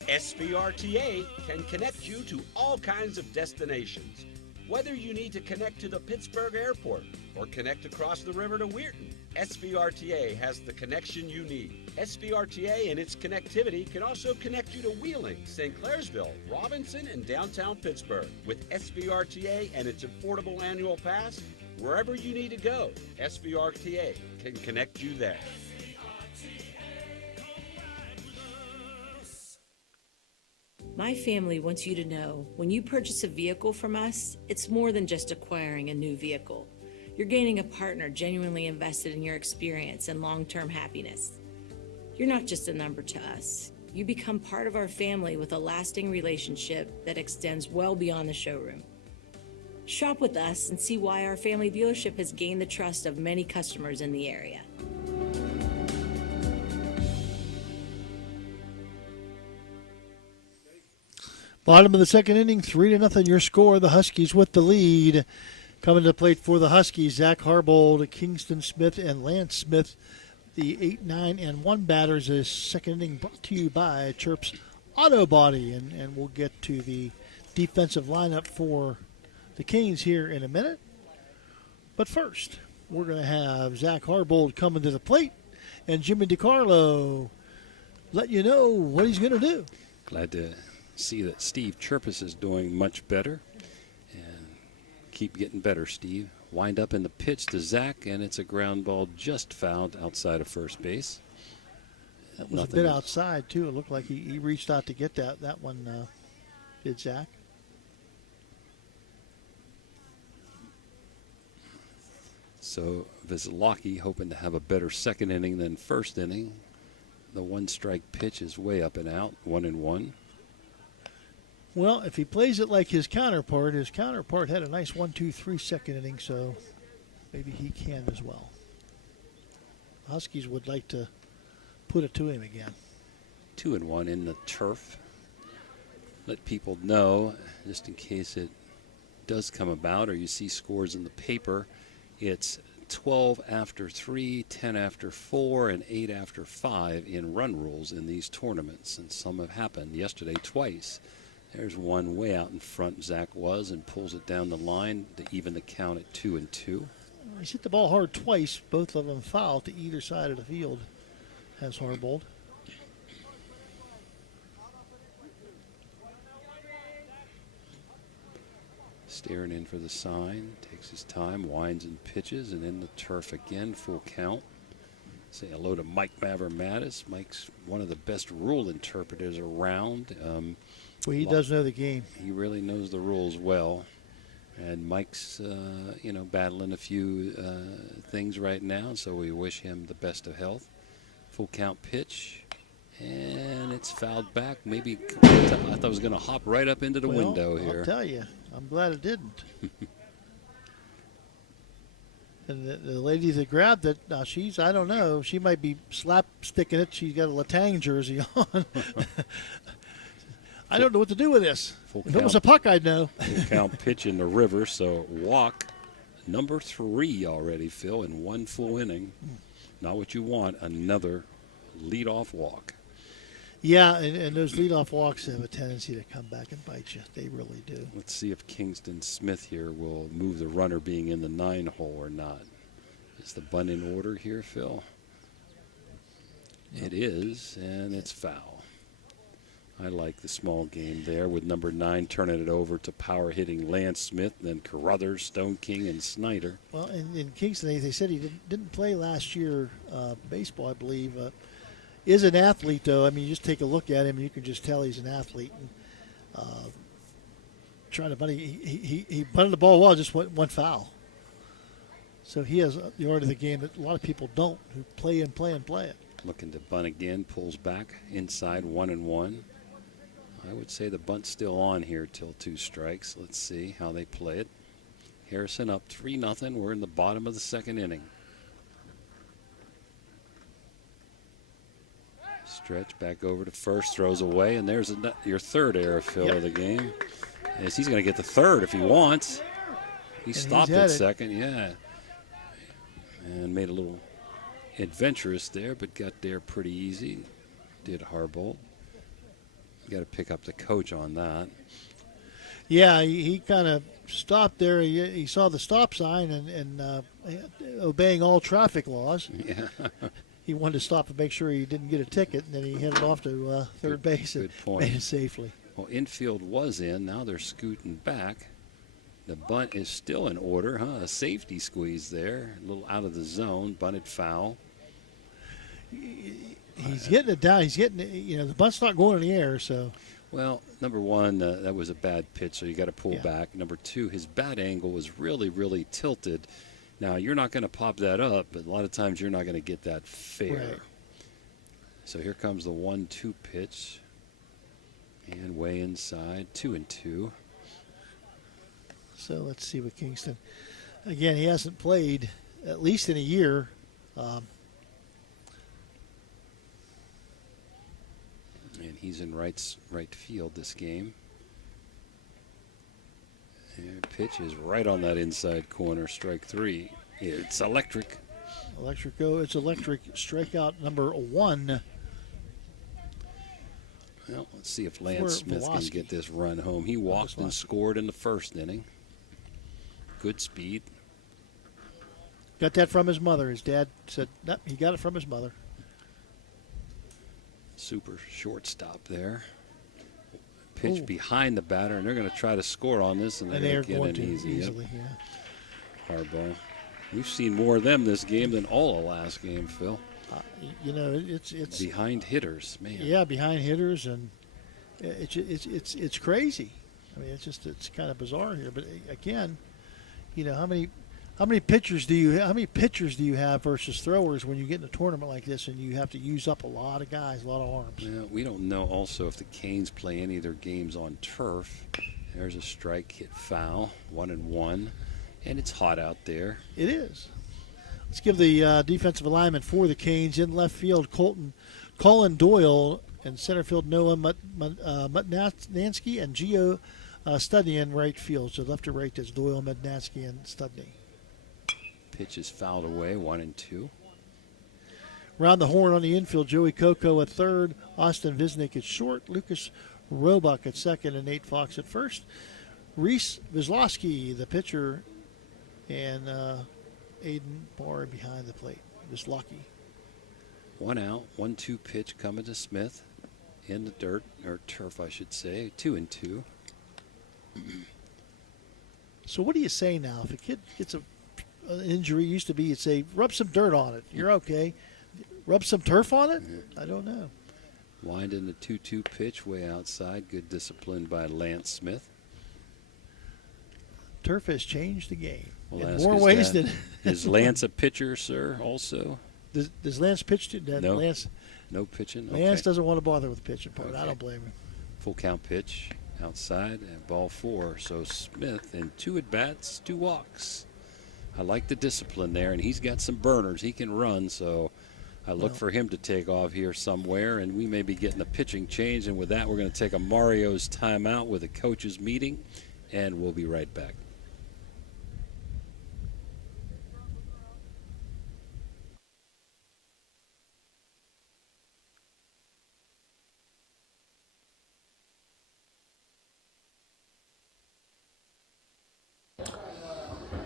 SVRTA can connect you to all kinds of destinations. Whether you need to connect to the Pittsburgh airport or connect across the river to Weirton, SVRTA has the connection you need. SVRTA and its connectivity can also connect you to Wheeling, St. Clairsville, Robinson, and downtown Pittsburgh. With SVRTA and its affordable annual pass, wherever you need to go, SVRTA can connect you there. My family wants you to know, when you purchase a vehicle from us, it's more than just acquiring a new vehicle. You're gaining a partner genuinely invested in your experience and long-term happiness. You're not just a number to us. You become part of our family with a lasting relationship that extends well beyond the showroom. Shop with us and see why our family dealership has gained the trust of many customers in the area. Bottom of the second inning, 3-0 your score. The Huskies with the lead. Coming to the plate for the Huskies, Zach Harbold, Kingston Smith, and Lance Smith, the 8, 9, and 1 batters. This second inning brought to you by Chirp's Auto Body. And we'll get to the defensive lineup for the Canes here in a minute. But first, we're going to have Zach Harbold coming to the plate, and Jimmy DiCarlo let you know what he's going to do. Glad to see that Steve Chirpus is doing much better. And keep getting better, Steve. Wind up in the pitch to Zach, and it's a ground ball just fouled outside of first base. That was a bit outside, too. It looked like he reached out to get that one, did Zach. So Vizlaki hoping to have a better second inning than first inning. The 1-strike pitch is way up and out, 1-1. Well, if he plays it like his counterpart had a nice 1-2-3 second inning, so maybe he can as well. Huskies would like to put it to him again. 2-1 in the turf. Let people know, just in case it does come about or you see scores in the paper, it's 12 after 3, 10 after 4, and 8 after 5 in run rules in these tournaments, and some have happened yesterday twice. There's one way out in front, Zach was, and pulls it down the line to even the count at 2-2. He's hit the ball hard twice, both of them foul to either side of the field, has Harbold. Staring in for the sign, takes his time, winds and pitches, and in the turf again, full count. Say hello to Mike Maver-Mattis. Mike's one of the best rule interpreters around. Well, he does know the game. He really knows the rules well. And Mike's, battling a few things right now, so we wish him the best of health. Full count pitch, and it's fouled back. Maybe I thought it was going to hop right up into the window here. I'll tell you, I'm glad it didn't. And the lady that grabbed it, now I don't know, she might be slapsticking it. She's got a Latang jersey on. I don't know what to do with this. If it was a puck, I'd know. Full count pitch in the river, so walk number 3 already, Phil, in one full inning. Not what you want, another leadoff walk. Yeah, and those leadoff walks have a tendency to come back and bite you. They really do. Let's see if Kingston Smith here will move the runner being in the 9-hole or not. Is the bunt in order here, Phil? It is, and it's foul. I like the small game there with number 9 turning it over to power-hitting Lance Smith, then Carruthers, Stone King, and Snyder. Well, in Kingston, they said he didn't play last year baseball, I believe. Is an athlete, though. I mean, you just take a look at him, and you can just tell he's an athlete. And, trying to bunt, he bunted the ball well, just went foul. So he has the art of the game that a lot of people don't, who play and play and play it. Looking to bunt again, pulls back inside 1-1. I would say the bunt's still on here till 2 strikes. Let's see how they play it. Harrison up 3-0. We're in the bottom of the second inning. Stretch back over to first, throws away, and there's your third error, Phil, of the game. Yes, he's going to get the third if he wants. He stopped at second, yeah. And made a little adventurous there, but got there pretty easy. Did Harbold. You got to pick up the coach on that. Yeah, he kind of stopped there. He saw the stop sign and obeying all traffic laws. Yeah. He wanted to stop and make sure he didn't get a ticket, and then he headed off to third base and made it safely. Well, infield was in. Now they're scooting back. The bunt is still in order, huh? A safety squeeze there. A little out of the zone. Bunted foul. He's getting it down. He's getting it, the bunt's not going in the air, so. Well, number 1, that was a bad pitch, so you got to pull back. Number 2, his bat angle was really, really tilted. Now, you're not going to pop that up, but a lot of times you're not going to get that fair. Right. So here comes the 1-2 pitch. And way inside, 2-2. So let's see what Kingston. Again, he hasn't played at least in a year. And he's in right field this game. And pitch is right on that inside corner, strike 3. It's electric. It's electric. Strikeout number 1. Well, let's see if Lance Smith can get this run home. He walked and scored in the first inning. Good speed. Got that from his mother. His dad said, nope, he got it from his mother. Super shortstop there. Pitch behind the batter, and they're going to try to score on this, and they're going to get in easily. Hard ball. We've seen more of them this game than all of last game, Phil. It's behind hitters, man. Yeah, behind hitters, and it's crazy. I mean, it's kind of bizarre here. But again, how many pitchers do you have versus throwers when you get in a tournament like this and you have to use up a lot of guys, a lot of arms? Yeah, we don't know also if the Canes play any of their games on turf. There's a strike hit foul, 1-1, and it's hot out there. It is. Let's give the defensive alignment for the Canes. In left field, Colin Doyle. In center field, Noah Mutnansky and Gio Studney in right field. So left to right, there's Doyle, Mutnansky, and Studney. Pitch is fouled away, 1-2. Round the horn on the infield, Joey Coco at third, Austin Visnick at short, Lucas Roebuck at second, and Nate Fox at first. Reese Vislowski, the pitcher, and Aiden Barr behind the plate. Vislowski. 1 out, 1-2 pitch coming to Smith in the dirt, or turf, I should say. 2-2. So what do you say now? If a kid gets an injury, used to be you'd say, rub some dirt on it. You're okay. Rub some turf on it? I don't know. Wind in the 2-2 pitch way outside. Good discipline by Lance Smith. Turf has changed the game in more ways than. Is Lance a pitcher, sir, also? Does Lance pitch to? No. Lance, no pitching? Lance doesn't want to bother with the pitching part. Okay. I don't blame him. Full count pitch outside and ball 4. So Smith in 2 at-bats, 2 walks. I like the discipline there, and he's got some burners. He can run, so I look for him to take off here somewhere, and we may be getting a pitching change. And with that, we're going to take a Mario's timeout with a coaches meeting, and we'll be right back.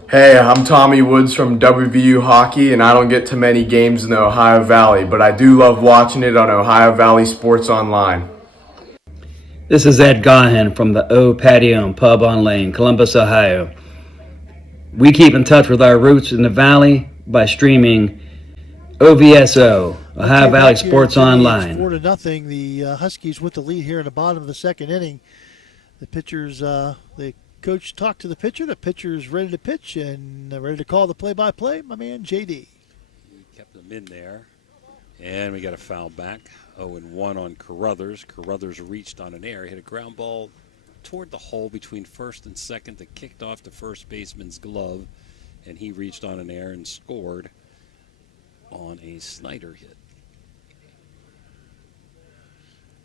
Hey, I'm Tommy Woods from WVU Hockey, and I don't get to many games in the Ohio Valley, but I do love watching it on Ohio Valley Sports Online. This is Ed Gahan from the O Patio and Pub on Lane, Columbus, Ohio. We keep in touch with our roots in the Valley by streaming OVSO, Ohio Valley Sports Online. 4-0. The Huskies with the lead here in the bottom of the second inning. The pitchers, the coach talked to the pitcher. The pitcher's ready to pitch and ready to call the play-by-play. My man, JD. He kept them in there. And we got a foul back. 0-1 on Carruthers. Carruthers reached on an air. He hit a ground ball toward the hole between first and second that kicked off the first baseman's glove. And he reached on an air and scored on a Snyder hit.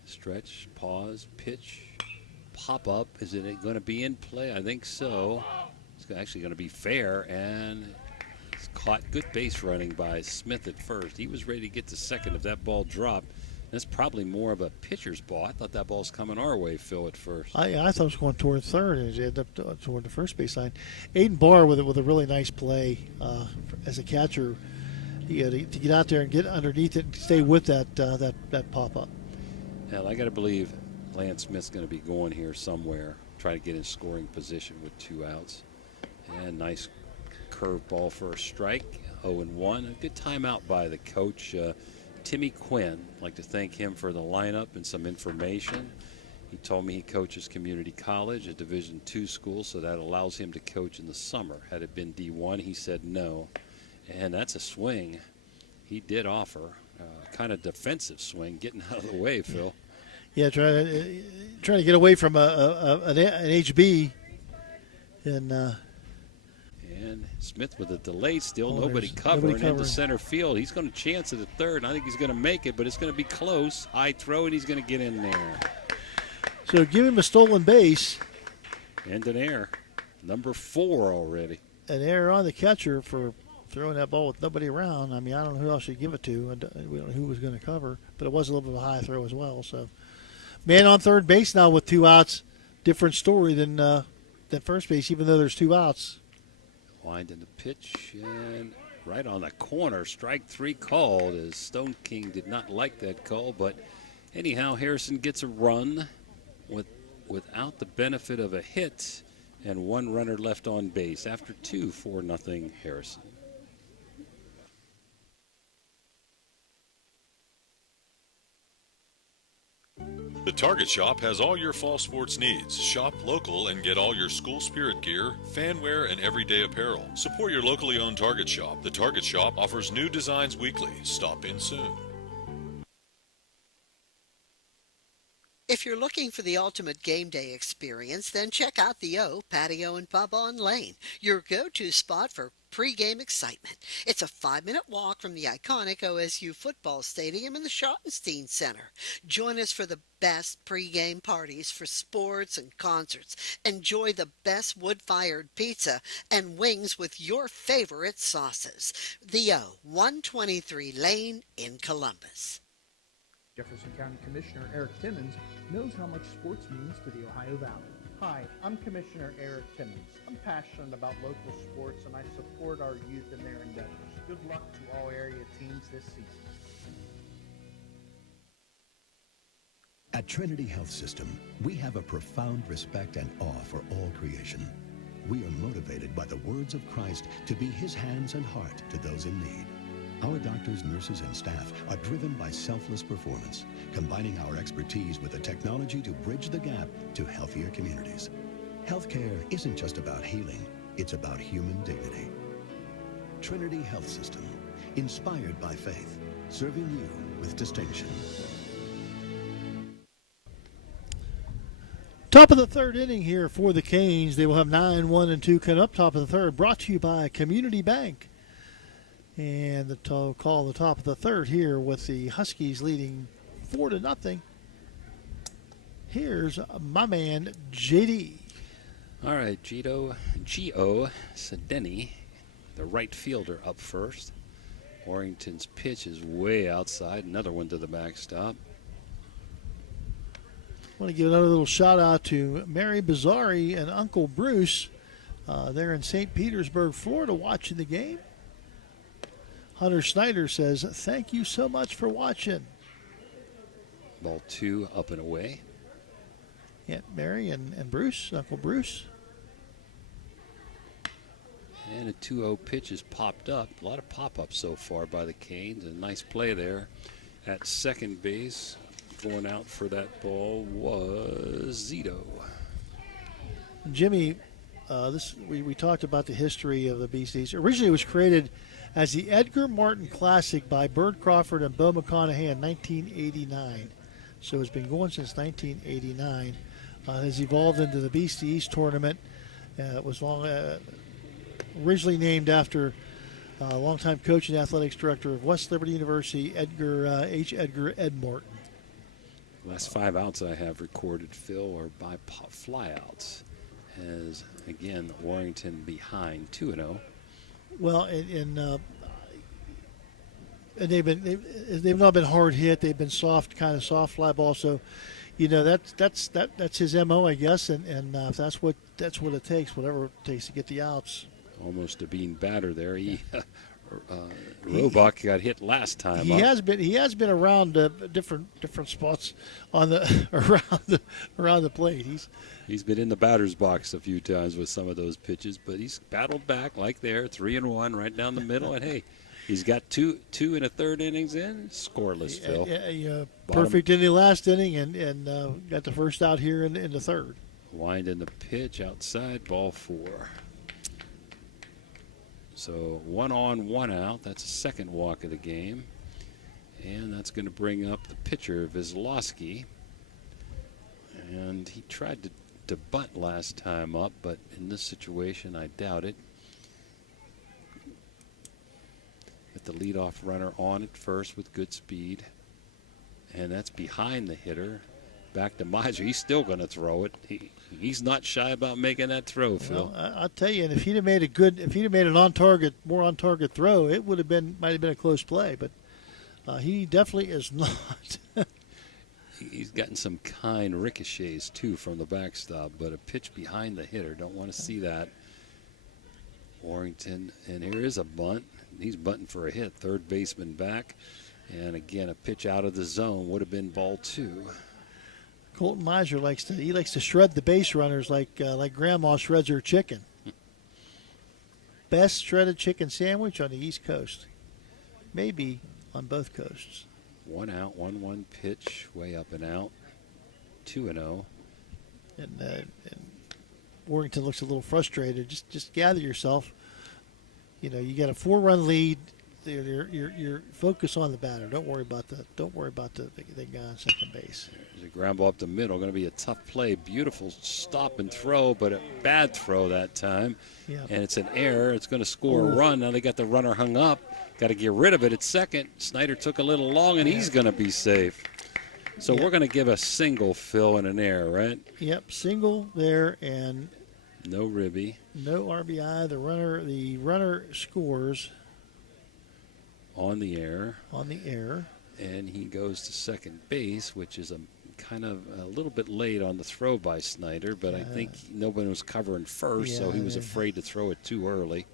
Stretch, pause, pitch. Pop up. Is it going to be in play? I think so. It's actually going to be fair, and it's caught. Good base running by Smith at first. He was ready to get to second if that ball dropped. That's probably more of a pitcher's ball. I thought that ball's coming our way, Phil, at first. I thought it was going toward third, and it ended up toward the first base line. Aiden Barr with a really nice play as a catcher. He had to get out there and get underneath it and stay with that pop up. Hell, I got to believe Lance Smith's going to be going here somewhere, try to get in scoring position with 2 outs. And nice curve ball for a strike, 0-1. A good timeout by the coach, Timmy Quinn. I'd like to thank him for the lineup and some information. He told me he coaches community college, a Division II school, so that allows him to coach in the summer. Had it been D1, he said no. And that's a swing he did offer. Kind of defensive swing, getting out of the way, Phil. Yeah, trying to get away from an HB, and Smith with a delay still, nobody covering into center field. He's going to chance it at third, and I think he's going to make it, but it's going to be close. High throw, and he's going to get in there. So give him a stolen base. And an error. Number 4 already. An error on the catcher for throwing that ball with nobody around. I mean, I don't know who else you'd give it to, and we don't know who was going to cover, but it was a little bit of a high throw as well. So, man on third base now with 2 outs. Different story than first base, even though there's 2 outs. Wind in the pitch, and right on the corner, strike 3 called, as Stone King did not like that call, but anyhow, Harrison gets a run without the benefit of a hit, and 1 runner left on base after 2, 4-0 Harrison. The Target Shop has all your fall sports needs. Shop local and get all your school spirit gear, fan wear, and everyday apparel. Support your locally owned Target Shop. The Target Shop offers new designs weekly. Stop in soon. If you're looking for the ultimate game day experience, then check out the O Patio and Pub on Lane, your go-to spot for pre-game excitement. It's a 5-minute walk from the iconic OSU football stadium in the Schottenstein Center. Join us for the best pre-game parties for sports and concerts. Enjoy the best wood-fired pizza and wings with your favorite sauces. The O, 123 Lane in Columbus. Jefferson County Commissioner Eric Timmons knows how much sports means to the Ohio Valley. Hi, I'm Commissioner Eric Timmons. I'm passionate about local sports and I support our youth in their endeavors. Good luck to all area teams this season. At Trinity Health System, we have a profound respect and awe for all creation. We are motivated by the words of Christ to be his hands and heart to those in need. Our doctors, nurses, and staff are driven by selfless performance, combining our expertise with the technology to bridge the gap to healthier communities. Healthcare isn't just about healing, it's about human dignity. Trinity Health System, inspired by faith, serving you with distinction. Top of the third inning here for the Canes. They will have 9-1-2 coming up. Top of the third, brought to you by Community Bank. And the call the top of the third here with the Huskies leading 4-0. Here's my man, JD. All right, Gio Sedeni, the right fielder, up first. Warrington's pitch is way outside. Another one to the backstop. I want to give another little shout out to Mary Bazzari and Uncle Bruce. They're in St. Petersburg, Florida, watching the game. Hunter Snyder says, thank you so much for watching. Ball 2 up and away. Aunt Mary and Bruce, Uncle Bruce. And a 2-0 pitch has popped up. A lot of pop-ups so far by the Canes. A nice play there at second base. Going out for that ball was Zito. Jimmy, we talked about the history of the BCs. Originally it was created as the Edgar Martin Classic by Bert Crawford and Bo McConaughey in 1989. So it's been going since 1989. It has evolved into the Beast East tournament. It was originally named after longtime coach and athletics director of West Liberty University, Edgar Ed Martin. Last 5 outs I have recorded, Phil, are by flyouts. As, again, Warrington behind 2-0. Well, and they've not been hard hit. They've been soft fly ball. So, that's his MO, I guess. And if that's what it takes, whatever it takes to get the outs. Almost a bean batter there. Roebuck got hit last time. He has been around different spots on the around the plate. He's been in the batter's box a few times with some of those pitches, but he's battled back like there, 3-1 right down the middle, and hey, he's got two and a third innings in, scoreless. Phil. Yeah, perfect in the last inning, and got the first out here in the third. Wind in the pitch outside, ball 4. So 1 on, 1 out. That's a second walk of the game. And that's going to bring up the pitcher, Wisłowski. And he tried to bunt last time up, but in this situation, I doubt it. With the leadoff runner on at first with good speed. And that's behind the hitter. Back to Miser. He's still going to throw it. He He's not shy about making that throw, Phil. Well, I'll tell you, and if he'd have made an more on target throw, it might have been a close play. But he definitely is not. He's gotten some kind ricochets, too, from the backstop, but a pitch behind the hitter. Don't want to see that. Warrington, and here is a bunt. He's bunting for a hit. Third baseman back. And, again, a pitch out of the zone would have been ball 2. Colton Miser likes to shred the base runners like Grandma shreds her chicken. Best shredded chicken sandwich on the East Coast. Maybe on both coasts. 1 out, 1-1 pitch, way up and out. 2-0. And Warrington looks a little frustrated. Just gather yourself. You know, you got a 4-run lead. You're focus on the batter. Don't worry about the guy on second base. There's a ground ball up the middle. Going to be a tough play. Beautiful stop and throw, but a bad throw that time. Yeah. And it's an error. It's going to score a run. Now they got the runner hung up. Got to get rid of it at second. Snyder took a little long, and he's going to be safe. So we're going to give a single, Phil, and an error, right? Yep, single there, and no ribby. No RBI. The runner scores on the air. And he goes to second base, which is a little bit late on the throw by Snyder, but I think nobody was covering first, so he was afraid to throw it too early.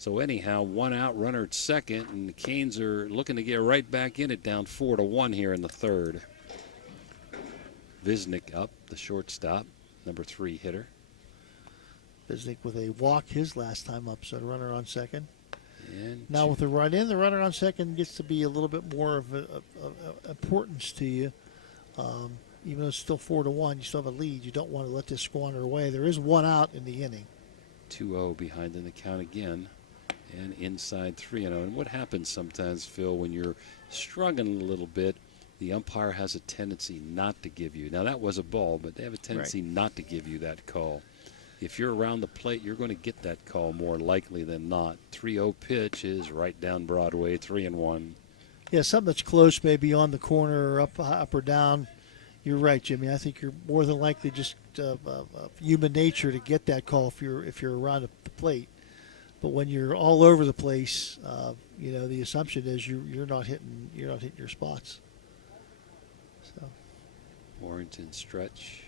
So anyhow, 1 out, runner at second, and the Canes are looking to get right back in it, down 4-1 here in the third. Visnick up, the shortstop, number 3 hitter. Visnick with a walk his last time up, so the runner on second. And now with the run in, the runner on second gets to be a little bit more of importance to you. Even though it's still 4-1, you still have a lead. You don't want to let this squander away. There is 1 out in the inning. 2-0 behind in the count again. And inside 3-0. And what happens sometimes, Phil, when you're struggling a little bit, the umpire has a tendency not to give you. Now, that was a ball, but they have a tendency not to give you that call. If you're around the plate, you're going to get that call more likely than not. 3-0 pitch is right down Broadway, 3-1. Yeah, something that's close, maybe on the corner or up or down. You're right, Jimmy. I think you're more than likely just human nature to get that call if you're around the plate. But when you're all over the place, the assumption is you're not hitting your spots. So Warrington stretch,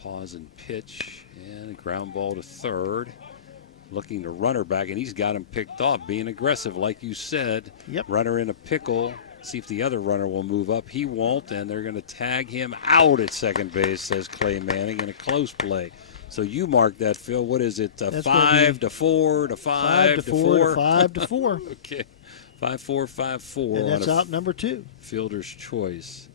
pause and pitch, and a ground ball to third. Looking to runner back, and he's got him picked off, being aggressive, like you said. Yep. Runner in a pickle. See if the other runner will move up. He won't, and they're going to tag him out at second base, says Clay Manning, in a close play. So you mark that, Phil. What is it? 5 to 4 to 5 to 4? 5 to 4. Okay. 5-4, 5-4. And that's out number 2. Fielder's choice.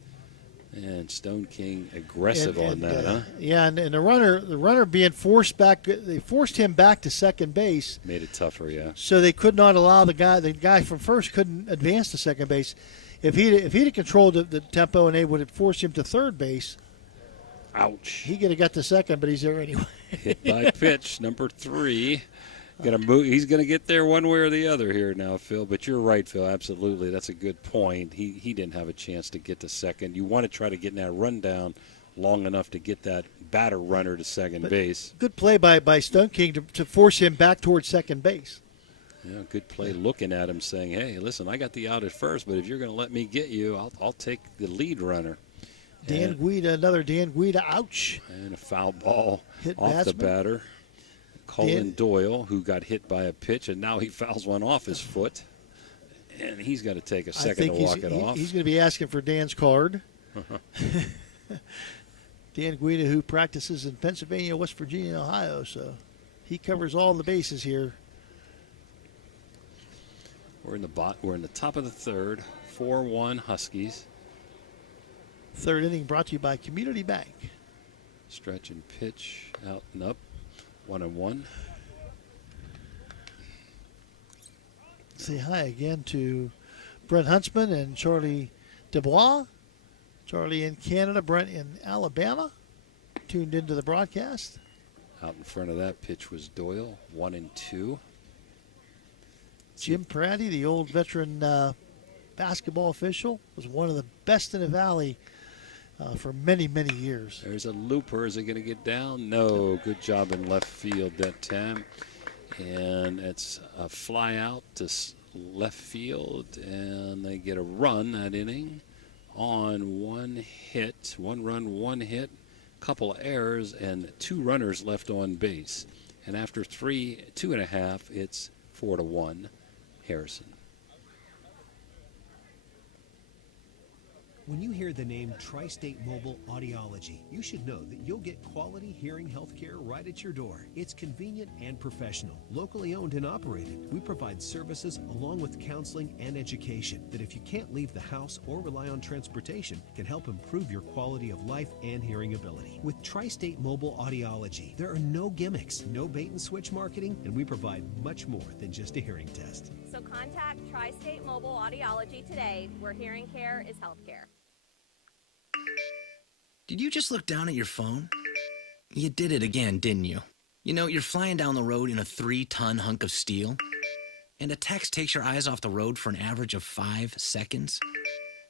And Stone King aggressive on that, huh? Yeah, and the runner being forced back. They forced him back to second base. Made it tougher, yeah. So they could not allow the guy from first couldn't advance to second base. If he'd have controlled the tempo and they would have forced him to third base, ouch, he could have got to second, but he's there anyway. Hit by pitch, number 3. He's going to get there one way or the other here now, Phil. But you're right, Phil. Absolutely, that's a good point. He didn't have a chance to get to second. You want to try to get in that rundown long enough to get that batter runner to second base. Good play by Stone King to force him back towards second base. Yeah, good play looking at him saying, hey, listen, I got the out at first, but if you're going to let me get you, I'll take the lead runner. Another Dan Guida, ouch. And a foul ball hit off batsman. The batter. Colin Doyle, who got hit by a pitch, and now he fouls one off his foot. And he's got to take a second to walk it off. He's going to be asking for Dan's card. Dan Guida, who practices in Pennsylvania, West Virginia, and Ohio, so he covers all the bases here. We're in the top of the third, 4-1 Huskies. Third inning brought to you by Community Bank. Stretch and pitch, out and up, 1-1. Say hi again to Brent Huntsman and Charlie Dubois. Charlie in Canada, Brent in Alabama, tuned into the broadcast. Out in front of that pitch was Doyle, 1-2. Jim Pratty, the old veteran basketball official, was one of the best in the Valley for many, many years. There's a looper. Is it going to get down? No. Good job in left field that time. And it's a fly out to left field, and they get a run that inning on one hit. 1 run, 1 hit, couple of errors, and 2 runners left on base. And after 2.5, it's 4-1 Harrison. When you hear the name Tri-State Mobile Audiology, you should know that you'll get quality hearing health care right at your door. It's convenient and professional, locally owned and operated. We provide services along with counseling and education that, if you can't leave the house or rely on transportation, can help improve your quality of life and hearing ability. With Tri-State Mobile Audiology, there are no gimmicks, no bait and switch marketing, and we provide much more than just a hearing test. So contact Tri-State Mobile Audiology today, where hearing care is healthcare. Did you just look down at your phone? You did it again, didn't you? You know, you're flying down the road in a 3-ton hunk of steel, and a text takes your eyes off the road for an average of 5 seconds.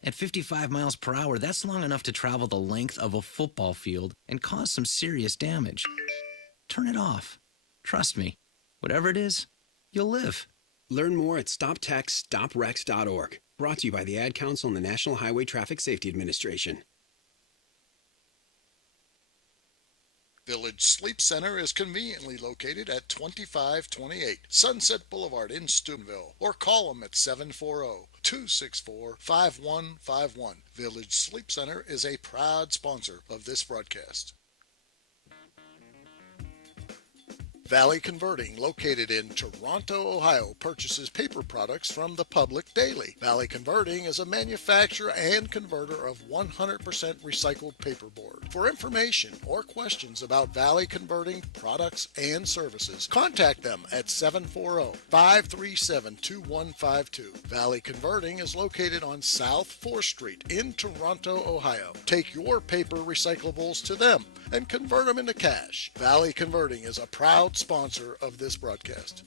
At 55 miles per hour, that's long enough to travel the length of a football field and cause some serious damage. Turn it off. Trust me, whatever it is, you'll live. Learn more at StopTextStopWrecks.org. Brought to you by the Ad Council and the National Highway Traffic Safety Administration. Village Sleep Center is conveniently located at 2528 Sunset Boulevard in Steubenville, or call them at 740-264-5151. Village Sleep Center is a proud sponsor of this broadcast. Valley Converting, located in Toronto, Ohio, purchases paper products from the public daily. Valley Converting is a manufacturer and converter of 100% recycled paperboard. For information or questions about Valley Converting products and services, contact them at 740-537-2152. Valley Converting is located on South 4th Street in Toronto, Ohio. Take your paper recyclables to them and convert them into cash. Valley Converting is a proud sponsor of this broadcast.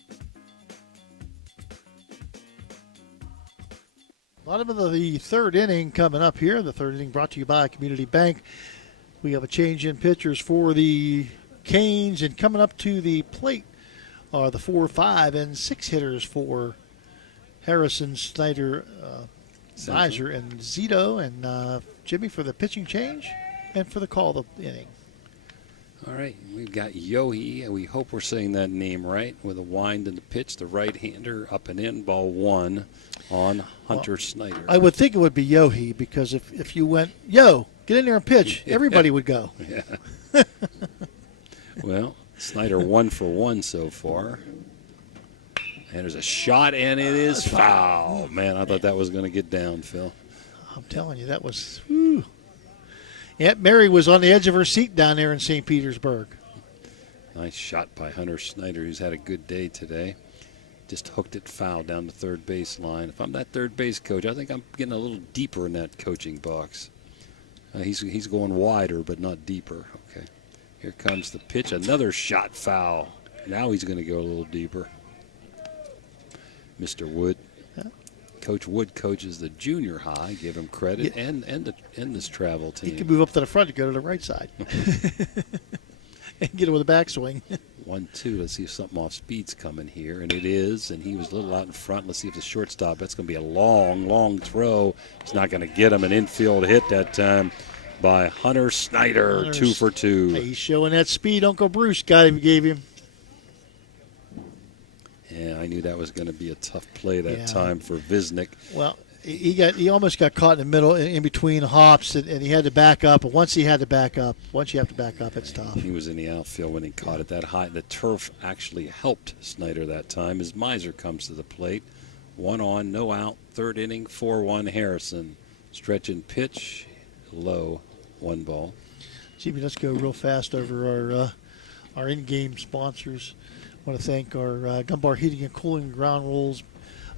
Bottom of the third inning coming up here. The third inning brought to you by Community Bank. We have a change in pitchers for the Canes, and coming up to the plate are the 4, 5, and 6 hitters for Harrison, Snyder, Miser, and Zito, and Jimmy for the pitching change and for the call of the inning. All right, we've got Yohi, and we hope we're saying that name right, with a wind in the pitch, the right-hander, up and in, ball 1 on Hunter Snyder. I would think it would be Yohi, because if you went, yo, get in there and pitch, everybody would go. Yeah. Well, Snyder 1 for 1 so far. And there's a shot, and it is foul. Man, I thought that was going to get down, Phil. I'm telling you, that was, whew. Aunt Mary was on the edge of her seat down there in St. Petersburg. Nice shot by Hunter Snyder, who's had a good day today. Just hooked it foul down the third base line. If I'm that third base coach, I think I'm getting a little deeper in that coaching box. He's going wider, but not deeper. Okay. Here comes the pitch. Another shot foul. Now he's going to go a little deeper. Mr. Wood. Coach Wood coaches the junior high. Give him credit, and this travel team. He can move up to the front to go to the right side and get it with a backswing. 1-2. Let's see if something off speed's coming here, and it is. And he was a little out in front. Let's see if the shortstop. That's going to be a long throw. He's not going to get him. An infield hit that time by Hunter Snyder. 2 for 2. He's showing that speed Uncle Bruce gave him. Yeah, I knew that was going to be a tough play that time for Visnick. Well, he almost got caught in the middle, in between hops, and he had to back up. And once you have to back up, it's tough. He was in the outfield when he caught it that high. The turf actually helped Snyder that time as Miser comes to the plate. 1 on, no out. Third inning, 4-1 Harrison. Stretch and pitch, low, 1 ball. Jimmy, let's go real fast over our in-game sponsors. I want to thank our Gumbar Heating and Cooling Ground Rules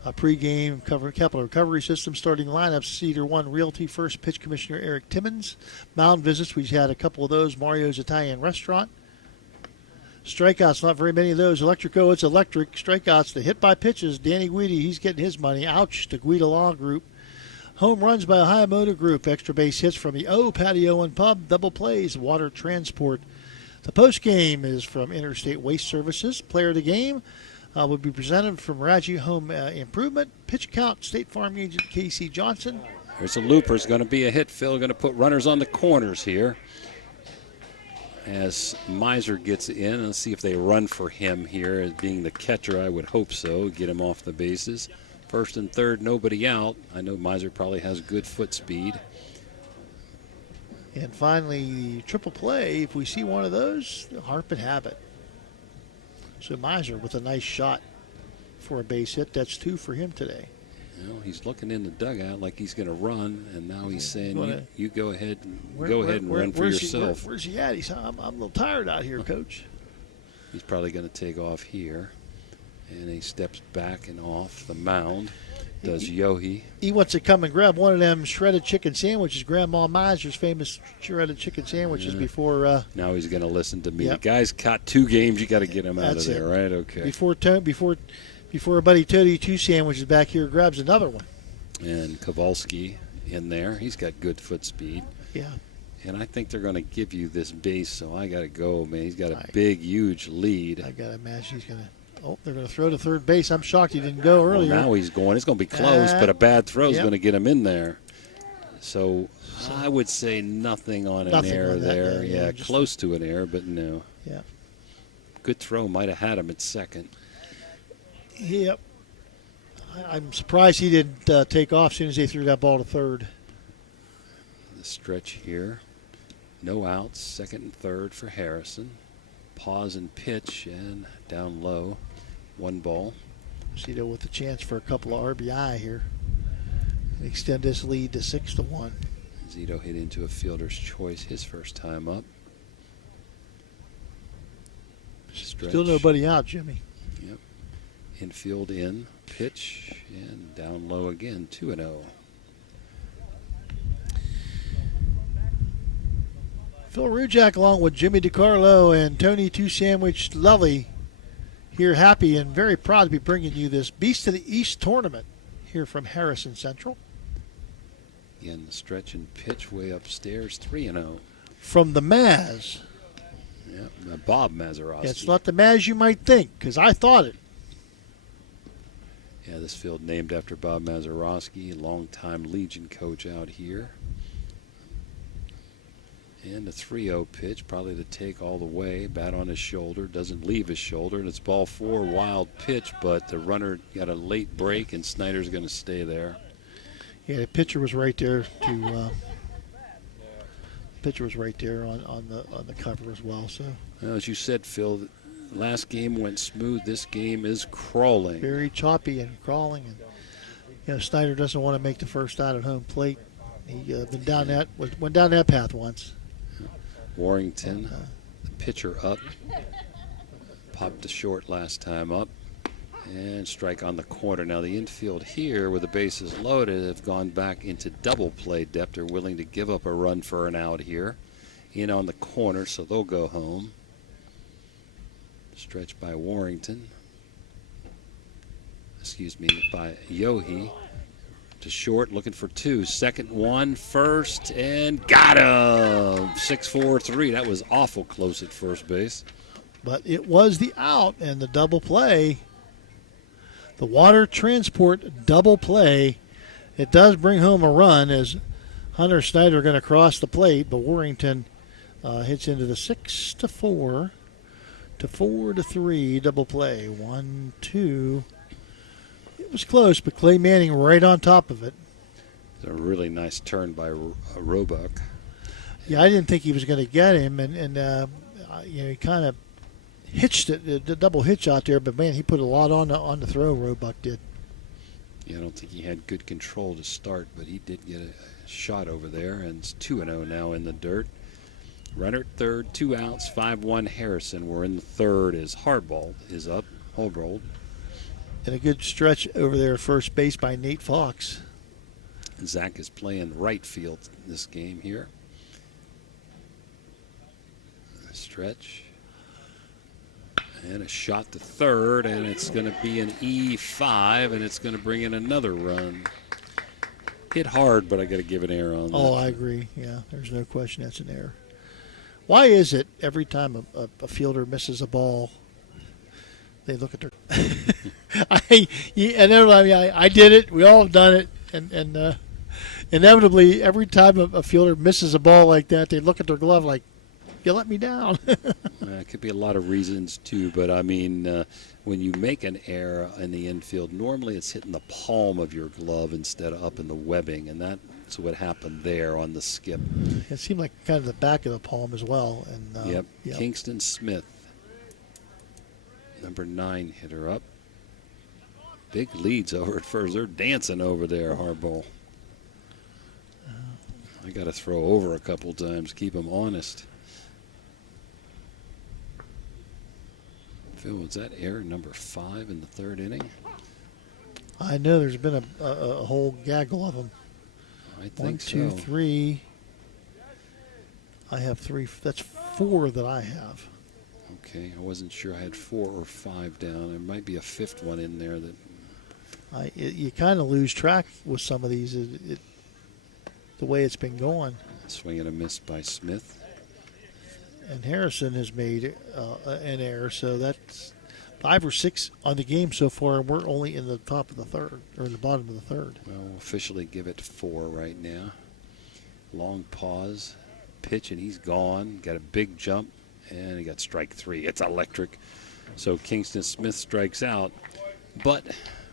pregame capital recovery system, starting lineups, Cedar One Realty, First Pitch Commissioner Eric Timmons. Mound visits, we've had a couple of those, Mario's Italian Restaurant. Strikeouts, not very many of those. Electrico, it's electric. Strikeouts, the hit by pitches, Danny Guidi, he's getting his money. Ouch, the Guida Law Group. Home runs by Ohio Motor Group. Extra base hits from the O Patio and Pub. Double plays, Water Transport. The post game is from Interstate Waste Services. Player of the game will be presented from Raji Home Improvement. Pitch count, State Farm agent Casey Johnson. There's a looper. It's going to be a hit. Phil going to put runners on the corners here. As Miser gets in, let's see if they run for him here. As being the catcher, I would hope so. Get him off the bases. First and third, nobody out. I know Miser probably has good foot speed. And finally, the triple play. If we see one of those, Harp and have it. So Miser with a nice shot for a base hit. That's 2 for him today. Well, he's looking in the dugout like he's going to run, and now he's saying, "You go ahead, and run for yourself." Where's he at? He said, "I'm a little tired out here, Coach." He's probably going to take off here, and he steps back and off the mound. Does Yohi? He wants to come and grab one of them shredded chicken sandwiches, Grandma Miser's famous shredded chicken sandwiches before. Now he's going to listen to me. Yep. The guy's caught 2 games. You got to get him out of there, right? Okay. Before a buddy Tony 2 sandwiches back here grabs another one. And Kowalski in there. He's got good foot speed. Yeah. And I think they're going to give you this base, so I got to go, man. He's got a big, huge lead. I got to imagine he's going to. Oh, they're going to throw to third base. I'm shocked he didn't go earlier. Well, now he's going. It's going to be close, but a bad throw is going to get him in there. So I would say nothing on an error there. Yeah, close to an error, but no. Yeah. Good throw. Might have had him at second. Yep. I'm surprised he didn't take off as soon as they threw that ball to third. The stretch here. No outs. Second and third for Harrison. Pause and pitch, and down low. 1 ball. Zito with a chance for a couple of RBI here and extend this lead to 6-1. Zito hit into a fielder's choice his first time up. Stretch. Still nobody out, Jimmy. Yep. Infield in, pitch, and down low again, 2-0. Phil Rujak along with Jimmy DiCarlo and Tony 2 Sandwich Lovely here, happy and very proud to be bringing you this Beast of the East tournament here from Harrison Central. Again, the stretch and pitch way upstairs, 3-0. From the Maz. Yeah, Bob Mazeroski. It's not the Maz you might think, because I thought it. Yeah, this field named after Bob Mazeroski, longtime Legion coach out here. And a 3-0 pitch, probably to take all the way. Bat on his shoulder, doesn't leave his shoulder, and it's ball 4, wild pitch, but the runner got a late break, and Snyder's going to stay there. Yeah, the pitcher was right there to. Pitcher was right there on the cover as well. So. Well, as you said, Phil, last game went smooth. This game is crawling. Very choppy and crawling, and Snyder doesn't want to make the first out at home plate. He went down that path once. Warrington, the pitcher up, popped to short last time up, and strike on the corner. Now the infield here, with the bases loaded, have gone back into double play depth. They're willing to give up a run for an out here. In on the corner, so they'll go home. Stretch by Warrington. By Yohi. To short, looking for 2. Second one, first, and got him! 6-4-3. That was awful close at first base. But it was the out and the double play. The Water Transport double play. It does bring home a run as Hunter Snyder are going to cross the plate, but Warrington hits into the 6-4 to 4-3 double play. 1-2. It was close, but Clay Manning right on top of it. It's a really nice turn by Roebuck. Yeah, I didn't think he was going to get him, and he kind of hitched it, the double hitch out there, but man, he put a lot on the throw. Roebuck did. Yeah, I don't think he had good control to start, but he did get a shot over there, and it's 2-0 now in the dirt. Runner at third, 2 outs, 5-1 Harrison. We're in the third as Hardball is up, Holbrold. And a good stretch over there at first base by Nate Fox. Zach is playing right field this game here. Stretch. And a shot to third, and it's going to be an E5, and it's going to bring in another run. hit hard, but I got to give an error on that. Oh, I agree. Yeah, there's no question that's an error. Why is it every time a fielder misses a ball, they look at their I did it. We all have done it. And inevitably, every time a fielder misses a ball like that, they look at their glove like, you let me down. It could be a lot of reasons, too. But, I mean, when you make an error in the infield, normally it's hitting the palm of your glove instead of up in the webbing. And that's what happened there on the skip. It seemed like kind of the back of the palm as well. And Yep. Kingston Smith, number 9 hitter up. Big leads over at first. They're dancing over there, Harbaugh. I got to throw over a couple times, keep them honest. Phil, was that error number 5 in the 3rd inning? I know there's been a whole gaggle of them. I think 1, so. 2, 3. I have 3. That's 4 that I have. Okay, I wasn't sure I had 4 or 5 down. There might be a 5th one in there that. You kind of lose track with some of these. The way it's been going. Swing and a miss by Smith. And Harrison has made an error, so that's 5 or 6 on the game so far, and we're only in the top of the 3rd, or the bottom of the 3rd. Well, we'll officially give it 4 right now. Long pause, pitch, and he's gone. Got a big jump, and he got strike 3. It's electric. So Kingston Smith strikes out. But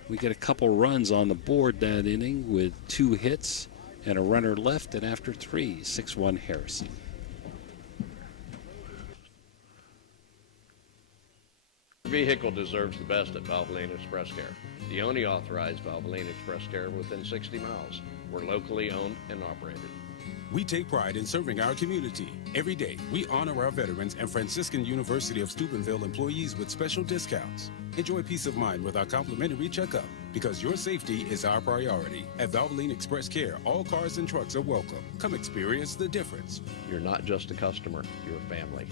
we get a couple runs on the board that inning with 2 hits and a runner left, and after 3, 6-1 Harrison. Your vehicle deserves the best at Valvoline Express Care. The only authorized Valvoline Express Care within 60 miles. We're locally owned and operated. We take pride in serving our community. Every day, we honor our veterans and Franciscan University of Steubenville employees with special discounts. Enjoy peace of mind with our complimentary checkup, because your safety is our priority. At Valvoline Express Care, all cars and trucks are welcome. Come experience the difference. You're not just a customer, you're a family.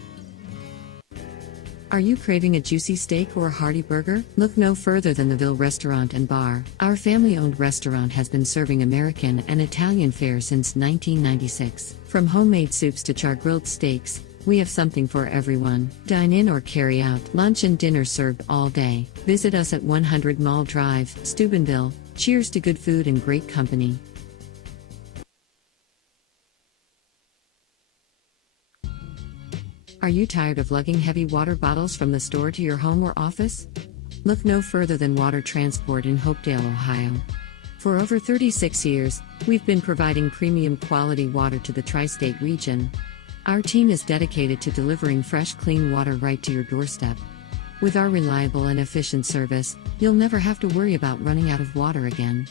Are you craving a juicy steak or a hearty burger? Look no further than the Ville Restaurant and Bar. Our family-owned restaurant has been serving American and Italian fare since 1996. From homemade soups to char-grilled steaks, we have something for everyone. Dine in or carry out. Lunch and dinner served all day. Visit us at 100 Mall Drive, Steubenville. Cheers to good food and great company. Are you tired of lugging heavy water bottles from the store to your home or office? Look no further than Water Transport in Hopedale, Ohio. For over 36 years, we've been providing premium quality water to the tri-state region. Our team is dedicated to delivering fresh, clean water right to your doorstep. With our reliable and efficient service, you'll never have to worry about running out of water again.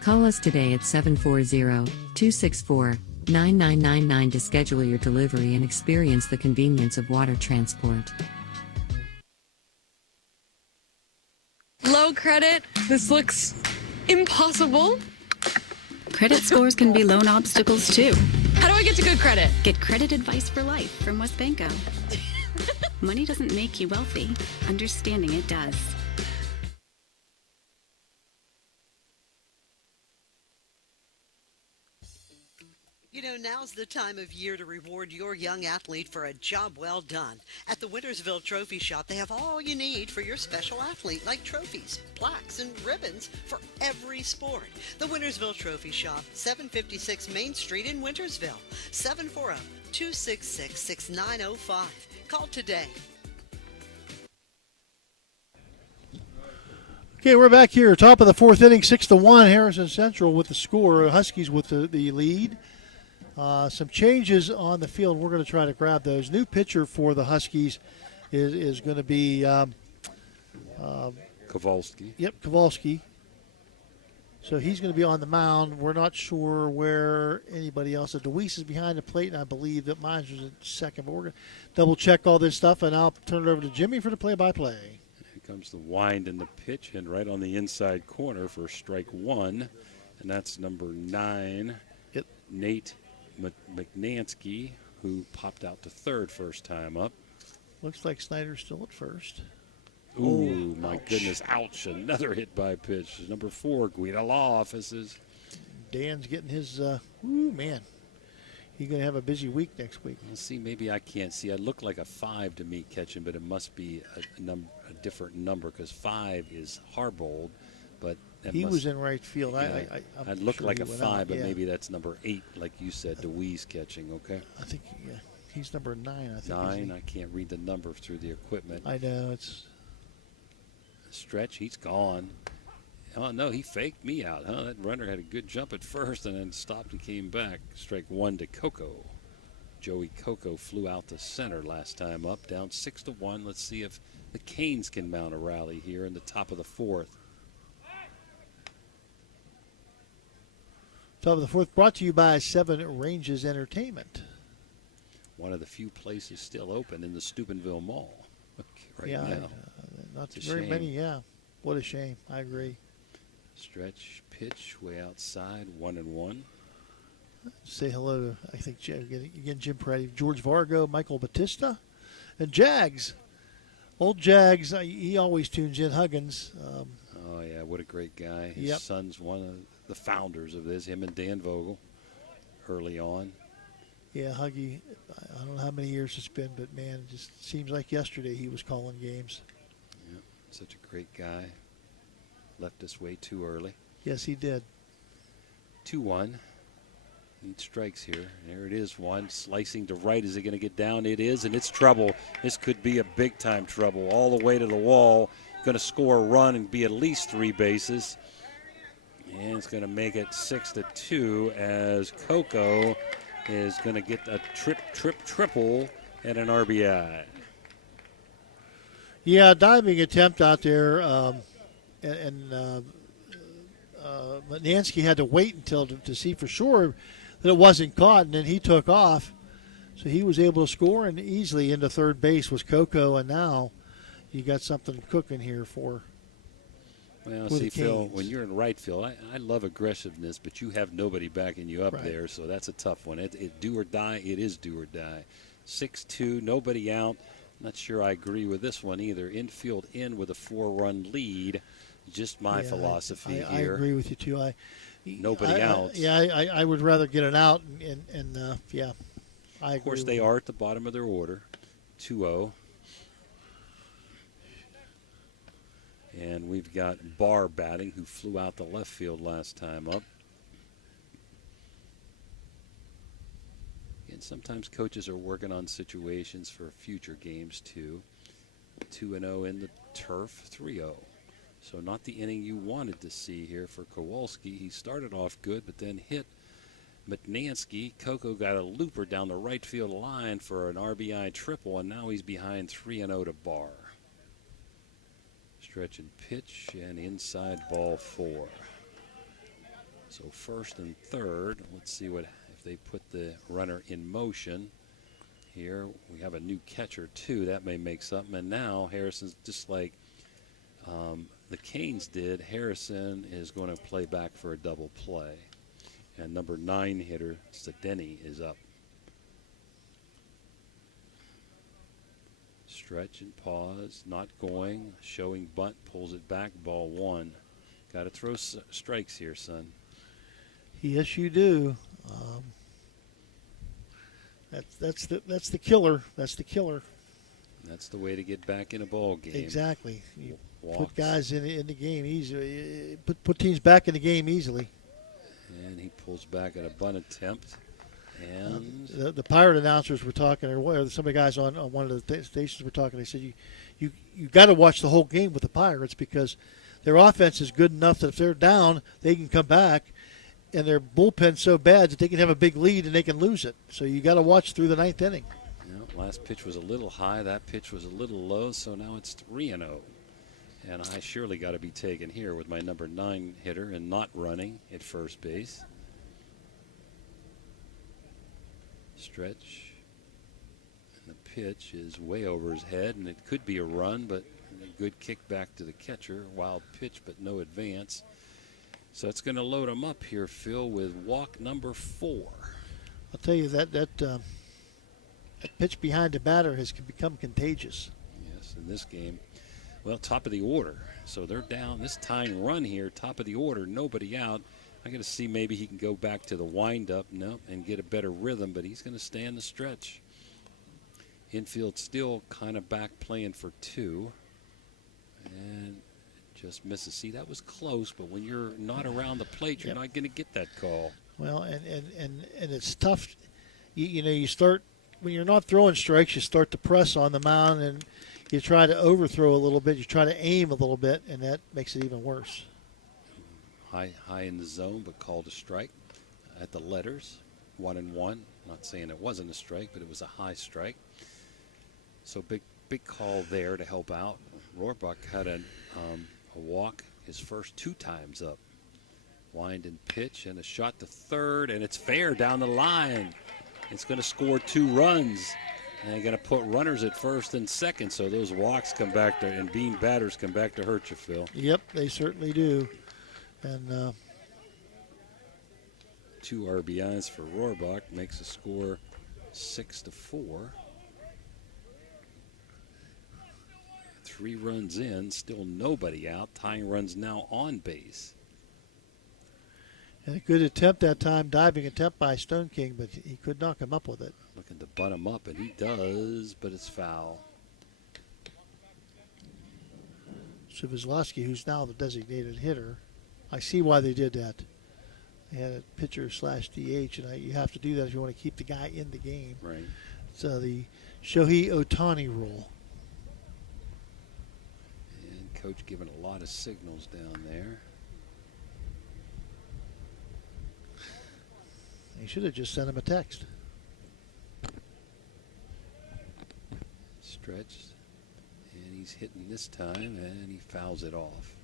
Call us today at 740-264-9999 to schedule your delivery and experience the convenience of water transport. Low credit? This looks impossible. Credit scores can be loan obstacles too. How do I get to good credit? Get credit advice for life from WestBanco. Money doesn't make you wealthy. Understanding it does. You know, now's the time of year to reward your young athlete for a job well done. At the Wintersville Trophy Shop, they have all you need for your special athlete, like trophies, plaques, and ribbons for every sport. The Wintersville Trophy Shop, 756 Main Street in Wintersville, 740-266-6905. Call today. Okay, we're back here, top of the 4th inning, 6-1, Harrison Central with the score, Huskies with the lead. Some changes on the field. We're going to try to grab those. New pitcher for the Huskies is going to be Kowalski. Yep, Kowalski. So he's going to be on the mound. We're not sure where anybody else. DeWeese is behind the plate, and I believe that Mines was at second. But we're going to double-check all this stuff, and I'll turn it over to Jimmy for the play-by-play. Here comes the wind and the pitch, and right on the inside corner for strike 1, and that's number 9, Nate McNansky, who popped out to third first time up. Looks like Snyder's still at first. Ooh, my goodness. Ouch. Another hit by pitch. Number 4, Guida Law Offices. Dan's getting his, man. He's going to have a busy week next week. Let's see, maybe I can't see. It looked like a 5 to me catching, but it must be a different number because 5 is Harbold. But he was in right field. Yeah, I'm looked sure like he a went 5, out, but yeah. maybe that's number 8, like you said, DeWeese catching, okay? I think, yeah. He's number 9, I think. 9, I can't read the number through the equipment. I know, it's... Stretch, he's gone. Oh, no, he faked me out, huh? That runner had a good jump at first and then stopped and came back. Strike 1 to Coco. Joey Coco flew out to center last time up, down 6-1. Let's see if the Canes can mount a rally here in the top of the 4th. Top of the 4th, brought to you by Seven Ranges Entertainment. One of the few places still open in the Steubenville Mall right now. Not It's a very shame. many, yeah. What a shame. I agree. Stretch, pitch, way outside, 1-1. Say hello to, I think, again, Jim Peretti, George Vargo, Michael Batista, and Jags. Old Jags, he always tunes in. Huggins. Oh, yeah, what a great guy. His Yep. son's one of the founders of this, him and Dan Vogel, early on. Yeah, Huggy, I don't know how many years it's been, but, man, it just seems like yesterday he was calling games. Yep, such a great guy. Left us way too early. Yes, he did. 2-1. Need strikes here. There it is, one. Slicing to right. Is it going to get down? It is, and it's trouble. This could be a big-time trouble. All the way to the wall. Going to score a run and be at least 3 bases. And it's going to make it 6-2 as Coco is going to get a triple and an RBI. Yeah, diving attempt out there, Nansky had to wait until to see for sure that it wasn't caught, and then he took off. So he was able to score, and easily into third base was Coco, and now you got something cooking here for Well, the see, Phil, Canes. when you're in right field, I love aggressiveness, but you have nobody backing you up Right. there, so that's a tough one. It do or die, it is do or die. 6-2, nobody out. Not sure I agree with this one either. Infield in with a 4-run lead. Just my Yeah, philosophy I here. agree with you, too. Nobody out. I would rather get it out, and yeah, I agree. Of course, with they you. are at the bottom of their order, 2-0. And we've got Barr batting, who flew out the left field last time up. And sometimes coaches are working on situations for future games, too. 2-0 in the turf, 3-0. So not the inning you wanted to see here for Kowalski. He started off good, but then hit McNansky. Coco got a looper down the right field line for an RBI triple, and now he's behind 3-0 to Barr. Stretch and pitch, and inside ball 4. So first and third. Let's see what if they put the runner in motion. Here we have a new catcher too. That may make something. And now Harrison's just like the Canes did. Harrison is going to play back for a double play. And number 9 hitter, Sedeni, is up. Stretch and pause, not going, showing bunt, pulls it back, ball 1. Got to throw strikes here, son. Yes, you do. That's the killer. That's the killer. That's the way to get back in a ball game. Exactly. You Walks. put guys in the game easily. Put teams back in the game easily. And he pulls back at a bunt attempt. And The Pirate announcers were talking, or some of the guys on one of the stations were talking. They said you got to watch the whole game with the Pirates because their offense is good enough that if they're down, they can come back, and their bullpen's so bad that they can have a big lead and they can lose it. So you got to watch through the 9th inning. last pitch was a little high. That pitch was a little low. So now it's 3-0. And I surely got to be taken here with my number 9 hitter and not running at first base. Stretch. And the pitch is way over his head, and it could be a run, but a good kick back to the catcher. Wild pitch, but no advance. So it's going to load him up here, Phil, with walk number 4. I'll tell you that pitch behind the batter has become contagious. Yes, in this game. Well, top of the order. So they're down this tying run here, top of the order, nobody out. I'm going to see maybe he can go back to the windup and get a better rhythm, but he's going to stay in the stretch. Infield still kind of back playing for 2. And just misses. See, that was close, but when you're not around the plate, you're not going to get that call. Well, and it's tough. You start, when you're not throwing strikes, you start to press on the mound, and you try to overthrow a little bit. You try to aim a little bit, and that makes it even worse. High in the zone, but called a strike at the letters. 1-1. Not saying it wasn't a strike, but it was a high strike. So big call there to help out. Rohrbach had a walk his first 2 times up. Wind and pitch and a shot to third, and it's fair down the line. It's going to score 2 runs. And they're going to put runners at first and second, so those walks come back to, and being batters come back to hurt you, Phil. Yep, they certainly do. And 2 RBIs for Rohrbach makes the score 6-4. 3 runs in, still nobody out. Tying runs now on base. And a good attempt that time, diving attempt by Stone King, but he could not come up with it. Looking to bunt him up, and he does, but it's foul. Savizlowski, who's now the designated hitter, I see why they did that. They had a pitcher/DH, and you have to do that if you want to keep the guy in the game. Right. So the Shohei Ohtani rule. And coach giving a lot of signals down there. He should have just sent him a text. Stretched, and he's hitting this time, and he fouls it off.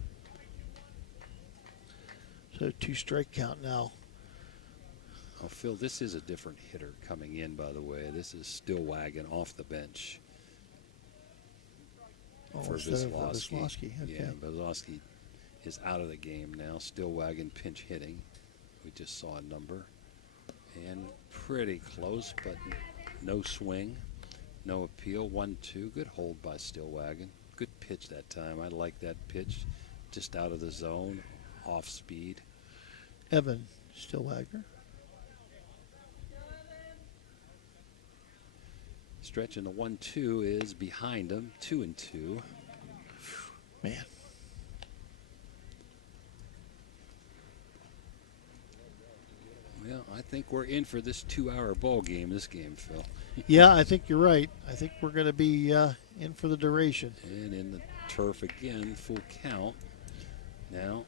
So 2 strike count now. Oh, Phil, this is a different hitter coming in, by the way. This is Stillwagon off the bench for Wisłowski. Okay. Yeah, Wisłowski is out of the game now. Stillwagon pinch hitting. We just saw a number. And pretty close, but no swing, no appeal. 1-2. Good hold by Stillwagon. Good pitch that time. I like that pitch. Just out of the zone, off speed. Evan Stillwagon. Stretch in the 1-2 is behind him. 2-2. Man. Well, I think we're in for this 2-hour ball game, this game, Phil. Yeah, I think you're right. I think we're going to be in for the duration. And in the turf again, full count. Now,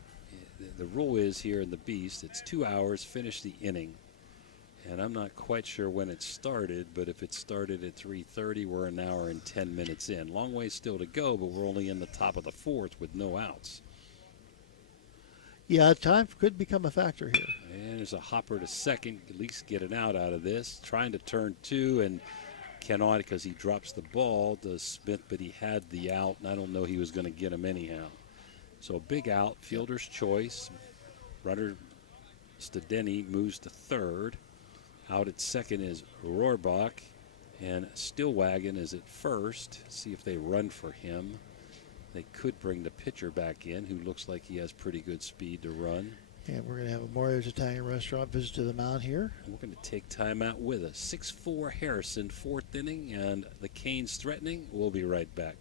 the rule is here in the Beast, it's 2 hours, finish the inning. And I'm not quite sure when it started, but if it started at 3:30, we're an hour and 10 minutes in. Long way still to go, but we're only in the top of the 4th with no outs. Yeah, time could become a factor here. And there's a hopper to second, at least get an out of this. Trying to turn 2 and cannot because he drops the ball to Smith, but he had the out, and I don't know he was going to get him anyhow. So a big out, fielder's choice. Runner Stadeni moves to third. Out at second is Rohrbach, and Stillwagon is at first. See if they run for him. They could bring the pitcher back in, who looks like he has pretty good speed to run. And we're going to have a Mario's Italian Restaurant visit to the mound here. And we're going to take time out with us. 6-4 Harrison, 4th inning, and the Canes threatening. We'll be right back.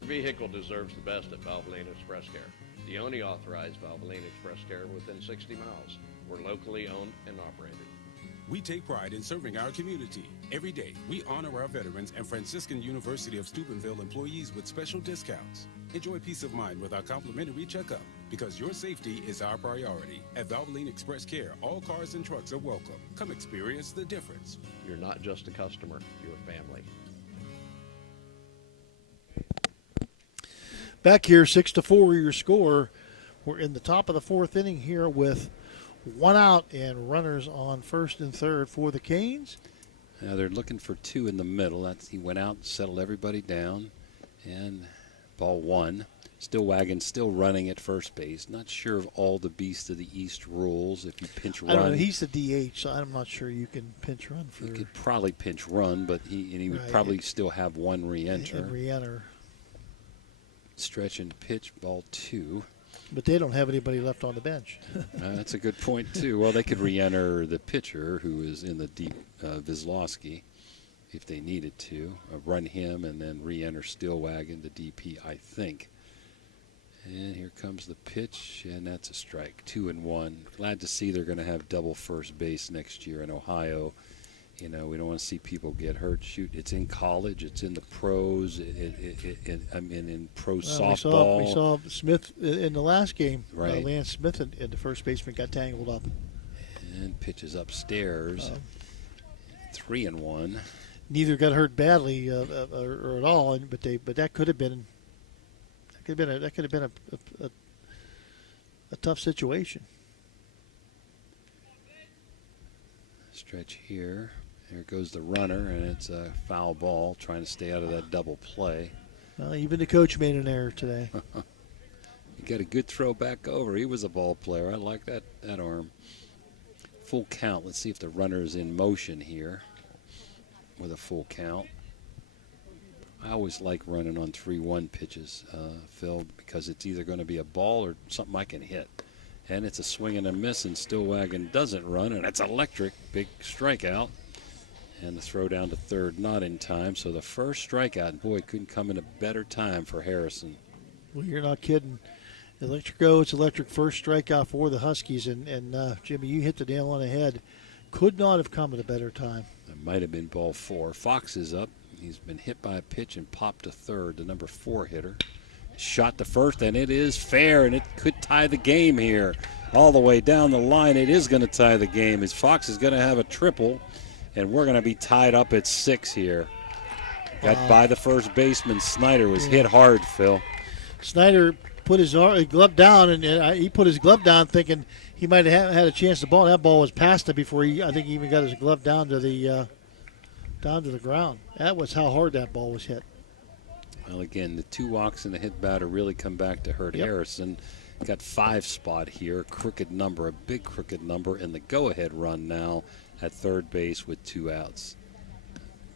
Your vehicle deserves the best at Valvoline Express Care, the only authorized Valvoline Express Care within 60 miles. We're locally owned and operated. We take pride in serving our community. Every day, we honor our veterans and Franciscan University of Steubenville employees with special discounts. Enjoy peace of mind with our complimentary checkup, because your safety is our priority. At Valvoline Express Care, all cars and trucks are welcome. Come experience the difference. You're not just a customer, you're a family. Back here, 6-4 your score. We're in the top of the 4th inning here with 1 out and runners on first and third for the Canes. Now they're looking for 2 in the middle. He went out and settled everybody down, and ball 1. Stillwagon still running at first base. Not sure of all the Beast of the East rules. If you pinch run, I don't know. He's the DH, so I'm not sure you can pinch run for. You could probably pinch run, but he would probably still have 1 re-enter. And re-enter. Stretch and pitch, ball 2. But they don't have anybody left on the bench. That's a good point, too. Well, they could re-enter the pitcher, who is in the deep, Wisłowski, if they needed to. Run him and then re-enter Stillwagon, the DP, I think. And here comes the pitch, and that's a strike. 2-1. Glad to see they're going to have double first base next year in Ohio. You know, we don't want to see people get hurt. Shoot, it's in college. It's in the pros. I mean, in pro softball. We saw Smith in the last game. Right. Lance Smith and the first baseman got tangled up. And pitches upstairs. 3-1. Neither got hurt badly or at all, but that could have been a tough situation. Stretch here. There goes the runner, and it's a foul ball, trying to stay out of that double play. Well, even the coach made an error today. He got a good throw back over. He was a ball player. I like that arm. Full count. Let's see if the runner is in motion here with a full count. I always like running on 3-1 pitches, Phil, because it's either going to be a ball or something I can hit. And it's a swing and a miss, and Stillwagon doesn't run, and it's electric. Big strikeout. And the throw down to third, not in time. So the first strikeout, and boy, couldn't come in a better time for Harrison. Well, you're not kidding. It's electric first strikeout for the Huskies, and Jimmy, you hit the nail on the head. Could not have come at a better time. It might have been ball 4. Fox is up. He's been hit by a pitch and popped to third, the number 4 hitter. Shot to first, and it is fair, and it could tie the game here. All the way down the line, it is going to tie the game, as Fox is going to have a triple, and we're going to be tied up at 6 here. Got by the first baseman. Snyder was hit hard, Phil. Snyder put his glove down, and he put his glove down thinking he might have had a chance to ball. That ball was past him before I think he even got his glove down to the ground. That was how hard that ball was hit. Well, again, the 2 walks and the hit batter really come back to hurt Harrison. Got 5 spot here, crooked number, a big crooked number, and the go-ahead run now at third base with 2 outs.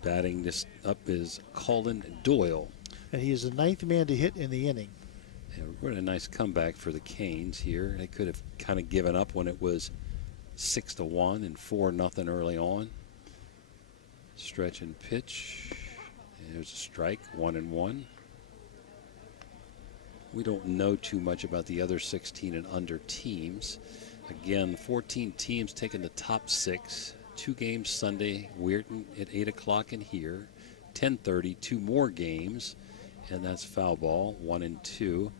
Batting this up is Colin Doyle. And he is the 9th man to hit in the inning. And what a nice comeback for the Canes here. They could have kind of given up when it was 6-1 and 4-0 early on. Stretch and pitch. There's a strike, 1-1. We don't know too much about the other 16 and under teams. Again, 14 teams taking the top 6. 2 games Sunday, Weirton at 8 o'clock in here. 10:30, 2 more games, and that's foul ball, 1 and 2.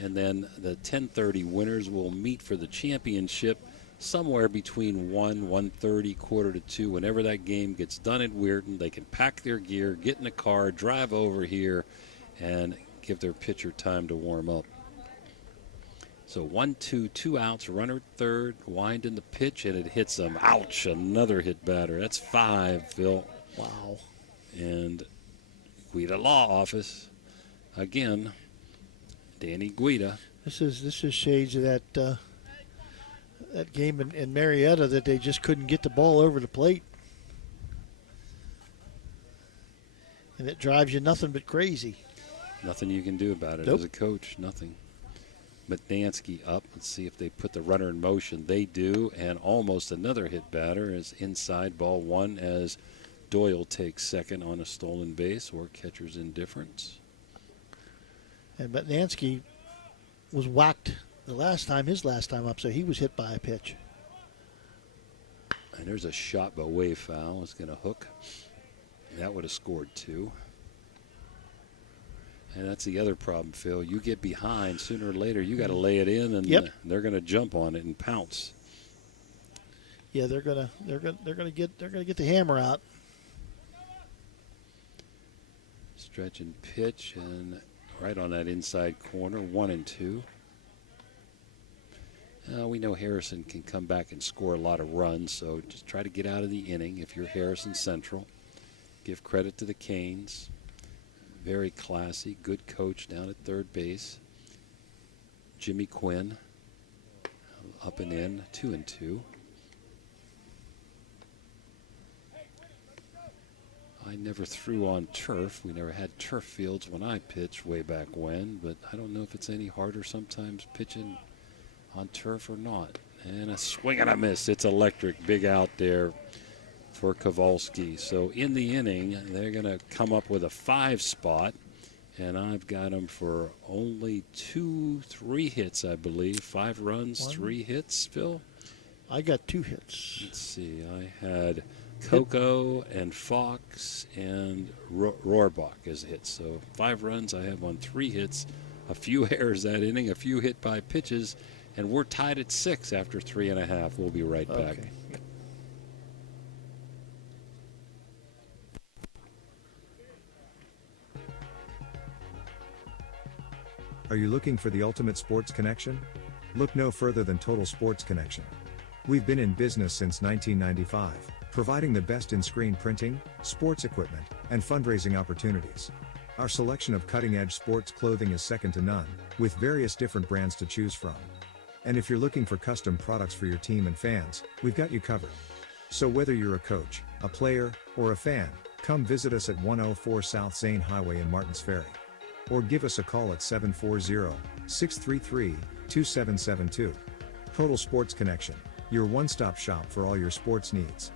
And then the 10:30 winners will meet for the championship somewhere between 1:30, 1:45, whenever that game gets done at Weirton. They can pack their gear, get in a car, drive over here, and give their pitcher time to warm up. So 1-2, 2 outs, runner at third, wind in the pitch, and it hits them. Ouch, another hit batter. That's 5, Phil. Wow. And Guida Law Office, again, Danny Guida. This is shades of that game in Marietta that they just couldn't get the ball over the plate. And it drives you nothing but crazy. Nothing you can do about it as a coach, nothing. Madansky up. Let's see if they put the runner in motion. They do, and almost another hit batter is inside, ball 1, as Doyle takes second on a stolen base or catcher's indifference. And Madansky was whacked his last time up, so he was hit by a pitch. And there's a shot but way foul. It's going to hook. That would have scored 2. And that's the other problem, Phil. You get behind, sooner or later you got to lay it in, and they're going to jump on it and pounce. Yeah, they're gonna get the hammer out. Stretch and pitch, and right on that inside corner, 1 and 2. We know Harrison can come back and score a lot of runs, so just try to get out of the inning if you're Harrison Central. Give credit to the Canes. Very classy, good coach down at third base. Jimmy Quinn, up and in, 2 and 2. I never threw on turf. We never had turf fields when I pitched way back when, but I don't know if it's any harder sometimes pitching on turf or not. And a swing and a miss. It's electric. Big out there for Kowalski. So in the inning, they're going to come up with a 5 spot, and I've got them for only 3 hits, I believe. 5 runs, 3 hits, Phil? I got 2 hits. Let's see. I had Coco and Fox and Rohrbach as hits. So 5 runs. I have on 3 hits, a few errors that inning, a few hit by pitches, and we're tied at 6 after 3.5. We'll be right back. Are you looking for the ultimate sports connection? Look no further than Total Sports Connection. We've been in business since 1995, providing the best in screen printing, sports equipment, and fundraising opportunities. Our selection of cutting-edge sports clothing is second to none, with various different brands to choose from. And if you're looking for custom products for your team and fans, we've got you covered. So whether you're a coach, a player, or a fan, come visit us at 104 South Zane Highway in Martins Ferry. Or give us a call at 740-633-2772. Total Sports Connection, your one-stop shop for all your sports needs.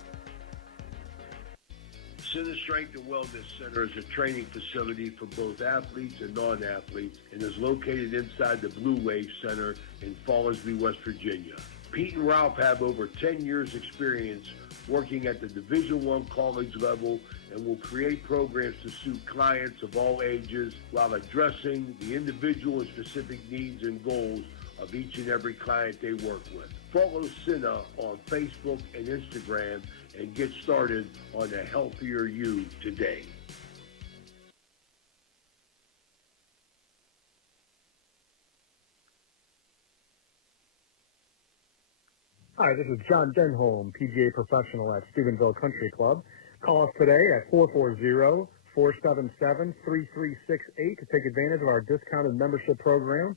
Center Strength and Wellness Center is a training facility for both athletes and non-athletes and is located inside the Blue Wave Center in Fallersby, West Virginia. Pete and Ralph have over 10 years experience working at the Division I college level and will create programs to suit clients of all ages while addressing the individual and specific needs and goals of each and every client they work with. Follow Cinna on Facebook and Instagram and get started on a healthier you today. Hi, this is John Denholm, PGA professional at Steubenville Country Club. Call us today at 440-477-3368 to take advantage of our discounted membership program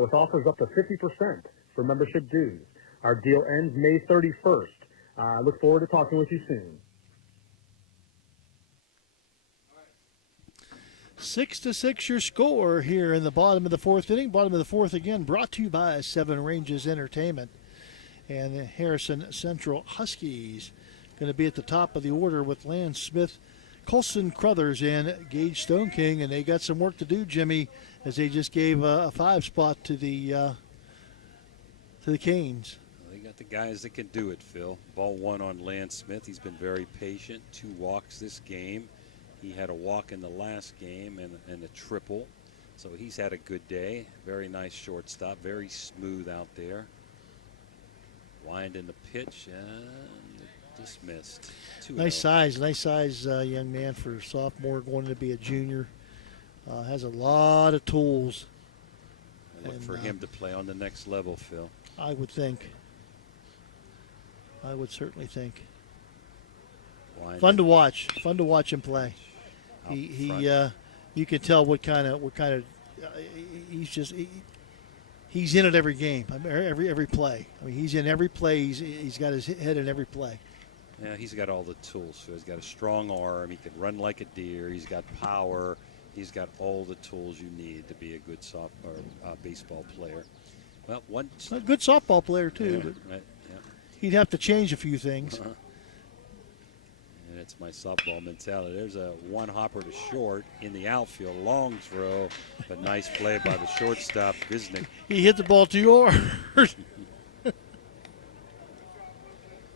with offers up to 50% for membership dues. Our deal ends May 31st. I look forward to talking with you soon. 6-6 your score here in the bottom of the 4th inning. Bottom of the 4th again, brought to you by Seven Ranges Entertainment. And the Harrison Central Huskies going to be at the top of the order with Lance Smith, Colson Crothers, and Gage Stone King. And they got some work to do, Jimmy, as they just gave a 5 spot to the Canes. Well, they got the guys that can do it, Phil. Ball 1 on Lance Smith. He's been very patient. 2 walks this game. He had a walk in the last game and a triple. So he's had a good day. Very nice shortstop. Very smooth out there. Wind in the pitch and dismissed. Nice size young man for sophomore going to be a junior. Has a lot of tools. Look for him to play on the next level, Phil. I would think. I would certainly think. Fun to watch him play. You can tell what kind of he's in it every game, every play. I mean, he's in every play. He's got his head in every play. Yeah, he's got all the tools. So he's got a strong arm. He can run like a deer. He's got power. He's got all the tools you need to be a good baseball player. Well, a good softball player too. Yeah, but right, yeah. He'd have to change a few things. And it's my softball mentality. There's a one hopper to short in the outfield, long throw, but nice play by the shortstop, Visnick. He hit the ball too hard.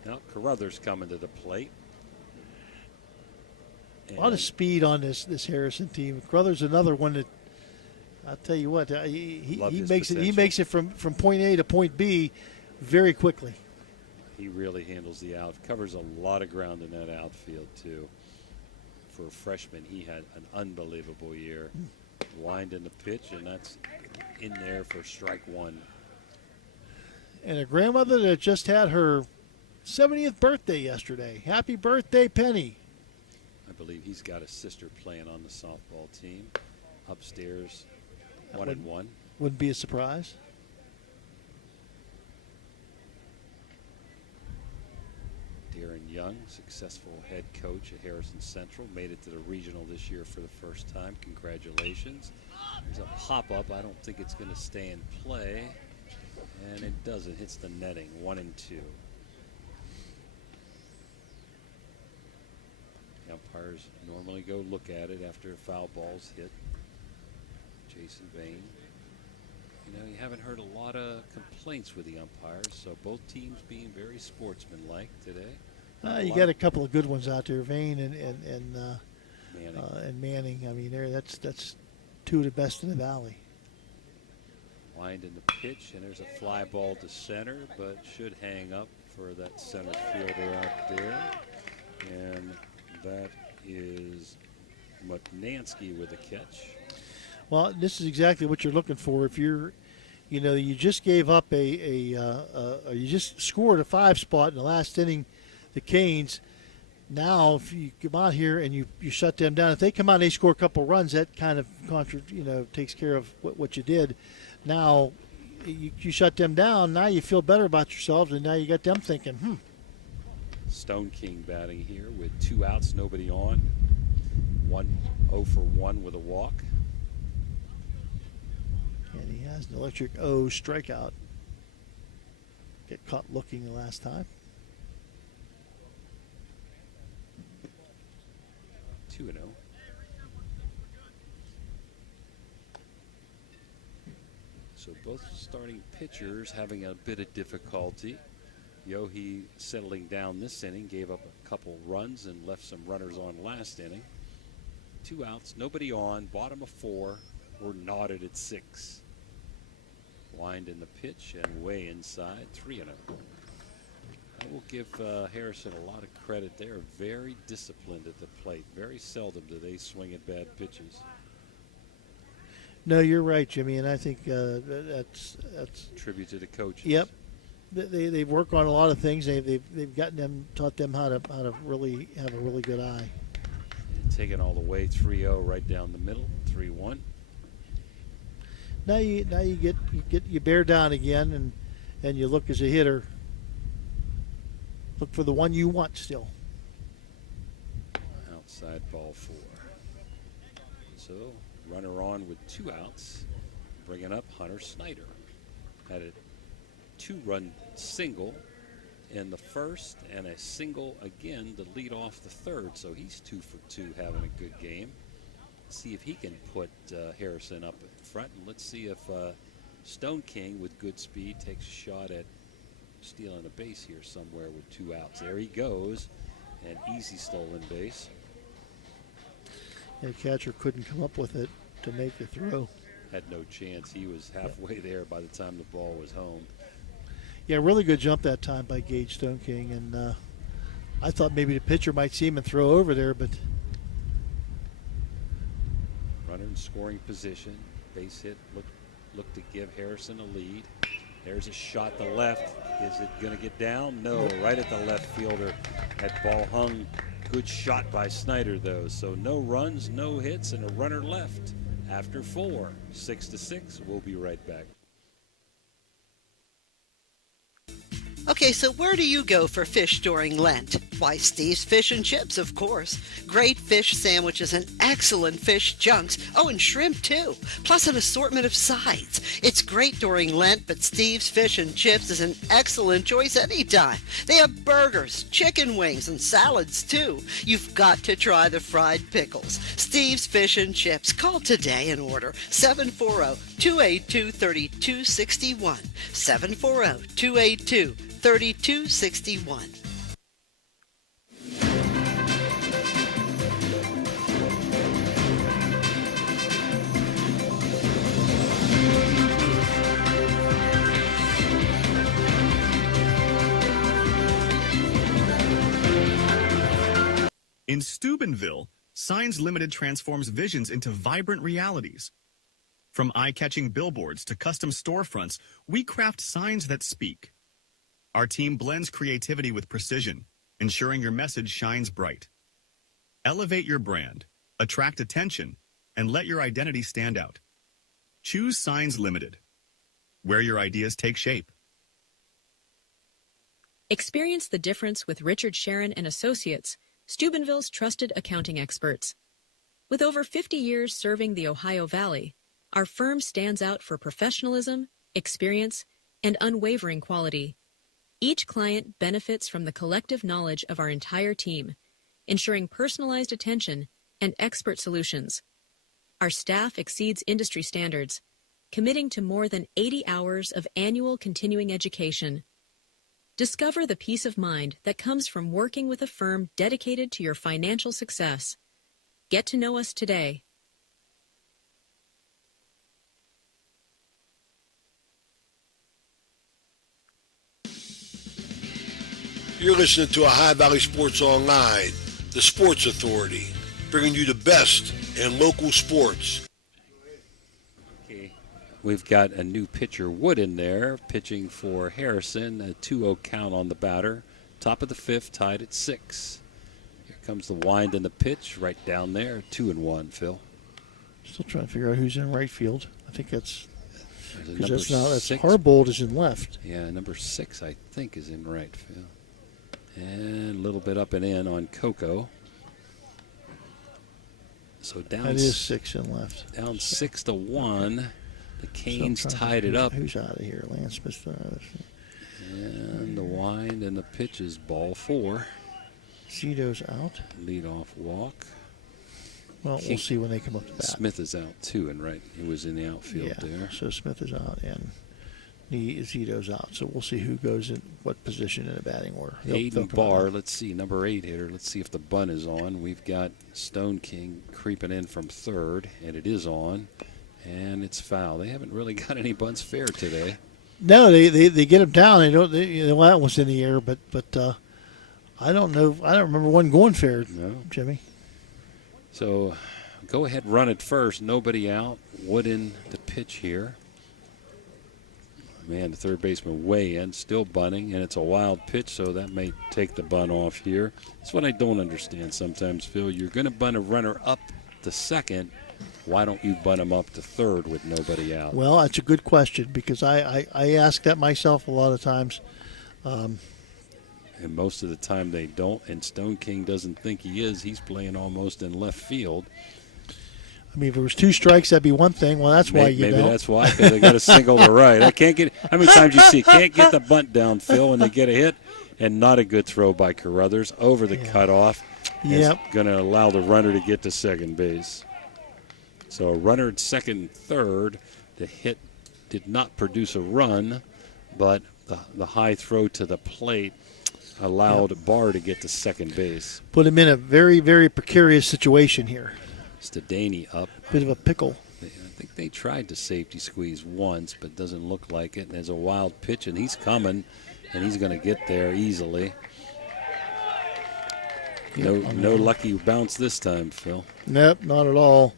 Now Carruthers coming to the plate. A lot of speed on this Harrison team. Carruthers another one that I'll tell you what he makes it. He makes it from point A to point B very quickly. He really handles the out. Covers a lot of ground in that outfield too. For a freshman, he had an unbelievable year. Wind in the pitch, and that's in there for strike 1. And a grandmother that just had her 70th birthday yesterday. Happy birthday, Penny. I believe he's got a sister playing on the softball team upstairs, 1-1. Wouldn't be a surprise. Darren Young, successful head coach at Harrison Central, made it to the regional this year for the first time. Congratulations. There's a pop-up. I don't think it's going to stay in play. And it doesn't. Hits the netting. 1-2. The umpires normally go look at it after a foul ball's hit. Jason Bain. You know, you haven't heard a lot of complaints with the umpires, so both teams being very sportsmanlike today. You got a couple of good ones out there, Vane and Manning. I mean, that's two of the best in the valley. Wind in the pitch, and there's a fly ball to center, but should hang up for that center fielder out there. And that is Mutnansky with a catch. Well, this is exactly what you're looking for. If you're, you just gave up you just scored a 5 spot in the last inning, the Canes. Now, if you come out here and you shut them down, if they come out and they score a couple runs, that kind of takes care of what you did. Now, you shut them down. Now you feel better about yourselves, and now you got them thinking, Stone King batting here with 2 outs, nobody on. 0 for 1 with a walk. And he has an electric O strikeout. Get caught looking the last time. 2-0. So both starting pitchers having a bit of difficulty. Yohe settling down this inning, gave up a couple runs and left some runners on last inning. 2 outs, nobody on, bottom of 4. We're knotted at 6. Wind in the pitch and way inside, 3-0. I will give Harrison a lot of credit. They are very disciplined at the plate. Very seldom do they swing at bad pitches. No, you're right, Jimmy, and I think that's tribute to the coaches. Yep, they work on a lot of things. They've taught them how to really have a really good eye. And taking all the way 3-0 right down the middle, 3-1. Now you bear down again, and you look as a hitter. Look for the one you want still. Outside ball 4. So runner on with 2 outs, bringing up Hunter Snyder. Had a 2-run single in the first and a single again to lead off the third. So he's 2 for 2, having a good game. See if he can put Harrison up in front, and let's see if Stone King with good speed takes a shot at stealing a base here somewhere with 2 outs. There he goes, an easy stolen base. And the catcher couldn't come up with it to make the throw. Had no chance. He was halfway there by the time the ball was home. Yeah, really good jump that time by Gage Stone King, and I thought maybe the pitcher might see him and throw over there, but runner in scoring position. Base hit looked to give Harrison a lead. There's a shot to left. Is it going to get down? No, right at the left fielder. That ball hung. Good shot by Snyder, though. So no runs, no hits, and a runner left after 4. 6-6. We'll be right back. Okay, so where do you go for fish during Lent? Why, Steve's Fish and Chips, of course. Great fish sandwiches and excellent fish junks. Oh, and shrimp, too. Plus an assortment of sides. It's great during Lent, but Steve's Fish and Chips is an excellent choice anytime. They have burgers, chicken wings, and salads, too. You've got to try the fried pickles. Steve's Fish and Chips. Call today and order 740-282-3261. 740-282-3261. In Steubenville, Signs Limited transforms visions into vibrant realities. From eye-catching billboards to custom storefronts, we craft signs that speak. Our team blends creativity with precision, ensuring your message shines bright. Elevate your brand, attract attention, and let your identity stand out. Choose Signs Limited, where your ideas take shape. Experience the difference with Richard Sharon and Associates, Steubenville's trusted accounting experts. With over 50 years serving the Ohio Valley, our firm stands out for professionalism, experience, and unwavering quality. Each client benefits from the collective knowledge of our entire team, ensuring personalized attention and expert solutions. Our staff exceeds industry standards, committing to more than 80 hours of annual continuing education. Discover the peace of mind that comes from working with a firm dedicated to your financial success. Get to know us today. You're listening to Ohio Valley Sports Online, the Sports Authority, bringing you the best in local sports. Okay. We've got a new pitcher, Wood, in there, pitching for Harrison, a 2-0 count on the batter. Top of the fifth, tied at 6. Here comes the wind and the pitch right down there, 2-1, Phil. Still trying to figure out who's in right field. I think that's because that's six. Harbold is in left. Yeah, number 6, I think, is in right, Phil. And a little bit up and in on Coco. So down. That is 6 in left. Down 6-1. The Canes tied it up. Who's out of here? Lance Smith. And the wind and the pitch is ball 4. Zito's out. Leadoff walk. Well, we'll see when they come up to bat. Smith is out too, and right, he was in the outfield there. So Smith is out and Zito's out. So we'll see who goes in what position in the batting order. Aiden Barr, let's see, number 8 hitter. Let's see if the bunt is on. We've got Stone King creeping in from third, and it is on, and it's foul. They haven't really got any bunts fair today. No, they get him down. They don't. Well, that was in the air, but I don't know. I don't remember one going fair. No, Jimmy. So, go ahead, run it first. Nobody out. Wood in the pitch here. Man, the third baseman way in, still bunting, and it's a wild pitch, so that may take the bunt off here. That's what I don't understand sometimes, Phil. You're going to bunt a runner up to second. Why don't you bunt him up to third with nobody out? Well, that's a good question because I ask that myself a lot of times. And most of the time they don't, and Stone King doesn't think he is. He's playing almost in left field. I mean, if it was 2 strikes, that'd be one thing. Well, that's why you don't. Maybe that's why, because they got a single to right. I can't get. How many times you see can't get the bunt down, Phil, and they get a hit, and not a good throw by Carruthers over the cutoff. Yep. It's going to allow the runner to get to second base. So a runner at second and third. The hit did not produce a run, but the high throw to the plate allowed Barr to get to second base. Put him in a very, very precarious situation here. Stadany up. Bit of a pickle. I think they tried to safety squeeze once, but doesn't look like it. And there's a wild pitch, and he's coming, and he's going to get there easily. No lucky bounce this time, Phil. Nope, not at all.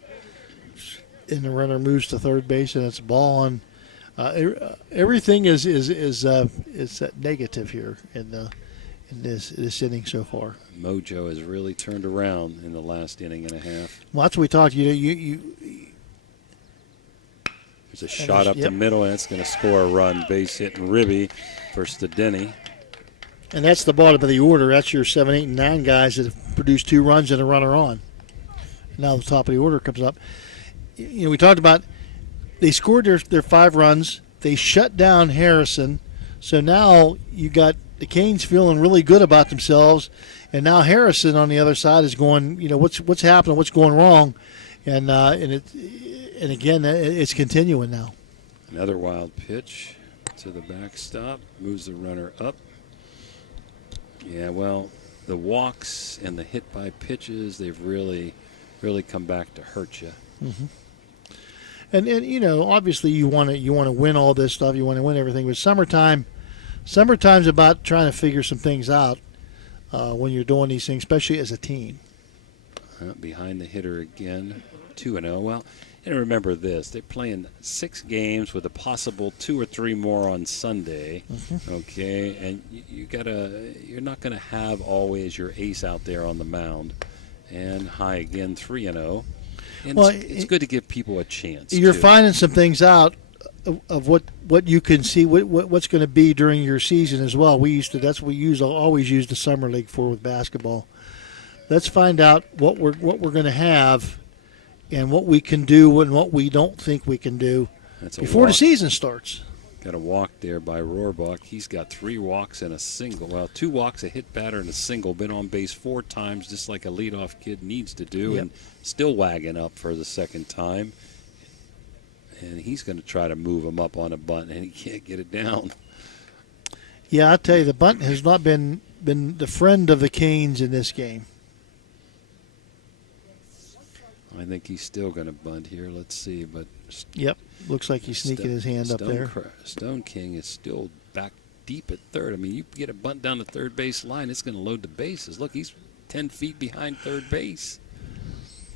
And the runner moves to third base, and it's a ball on. Everything is negative here in this inning so far. Mojo has really turned around in the last inning and a half. Well, that's what we talked. There's a shot up the middle, and it's going to score a run. Base hit and ribby for Stadany. And that's the bottom of the order. That's your 7, 8, and 9 guys that have produced 2 runs and a runner on. Now the top of the order comes up. We talked about they scored their 5 runs. They shut down Harrison. So now you got the Canes feeling really good about themselves, and now Harrison on the other side is going, what's happening, what's going wrong, and again it's continuing now. Another wild pitch to the backstop, moves the runner up. Yeah, well, the walks and the hit by pitches, they've really come back to hurt you. Mm-hmm. And obviously you want to win all this stuff, you want to win everything, but summertime's about trying to figure some things out when you're doing these things, especially as a team. Behind the hitter again, 2-0. Well, and remember this: they're playing 6 games with a possible 2 or 3 more on Sunday. Mm-hmm. Okay, and you're not gonna have always your ace out there on the mound. And high again, 3-0. And it's good to give people a chance. You're finding some things out of what you can see, what's going to be during your season as well. That's what we always use the summer league for with basketball. Let's find out what we're going to have and what we can do and what we don't think we can do before the season starts. Got a walk there by Rohrbach. He's got 3 walks and a single. Well, 2 walks, a hit batter, and a single. Been on base 4 times, just like a leadoff kid needs to do, and still wagging up for the second time. And he's going to try to move him up on a bunt, and he can't get it down. Yeah, I'll tell you, the bunt has not been the friend of the Canes in this game. I think he's still going to bunt here. Let's see, but yep, looks like he's sneaking his hand up there. Stone King is still back deep at third. I mean, you get a bunt down the third base line, it's going to load the bases. Look, he's 10 feet behind third base.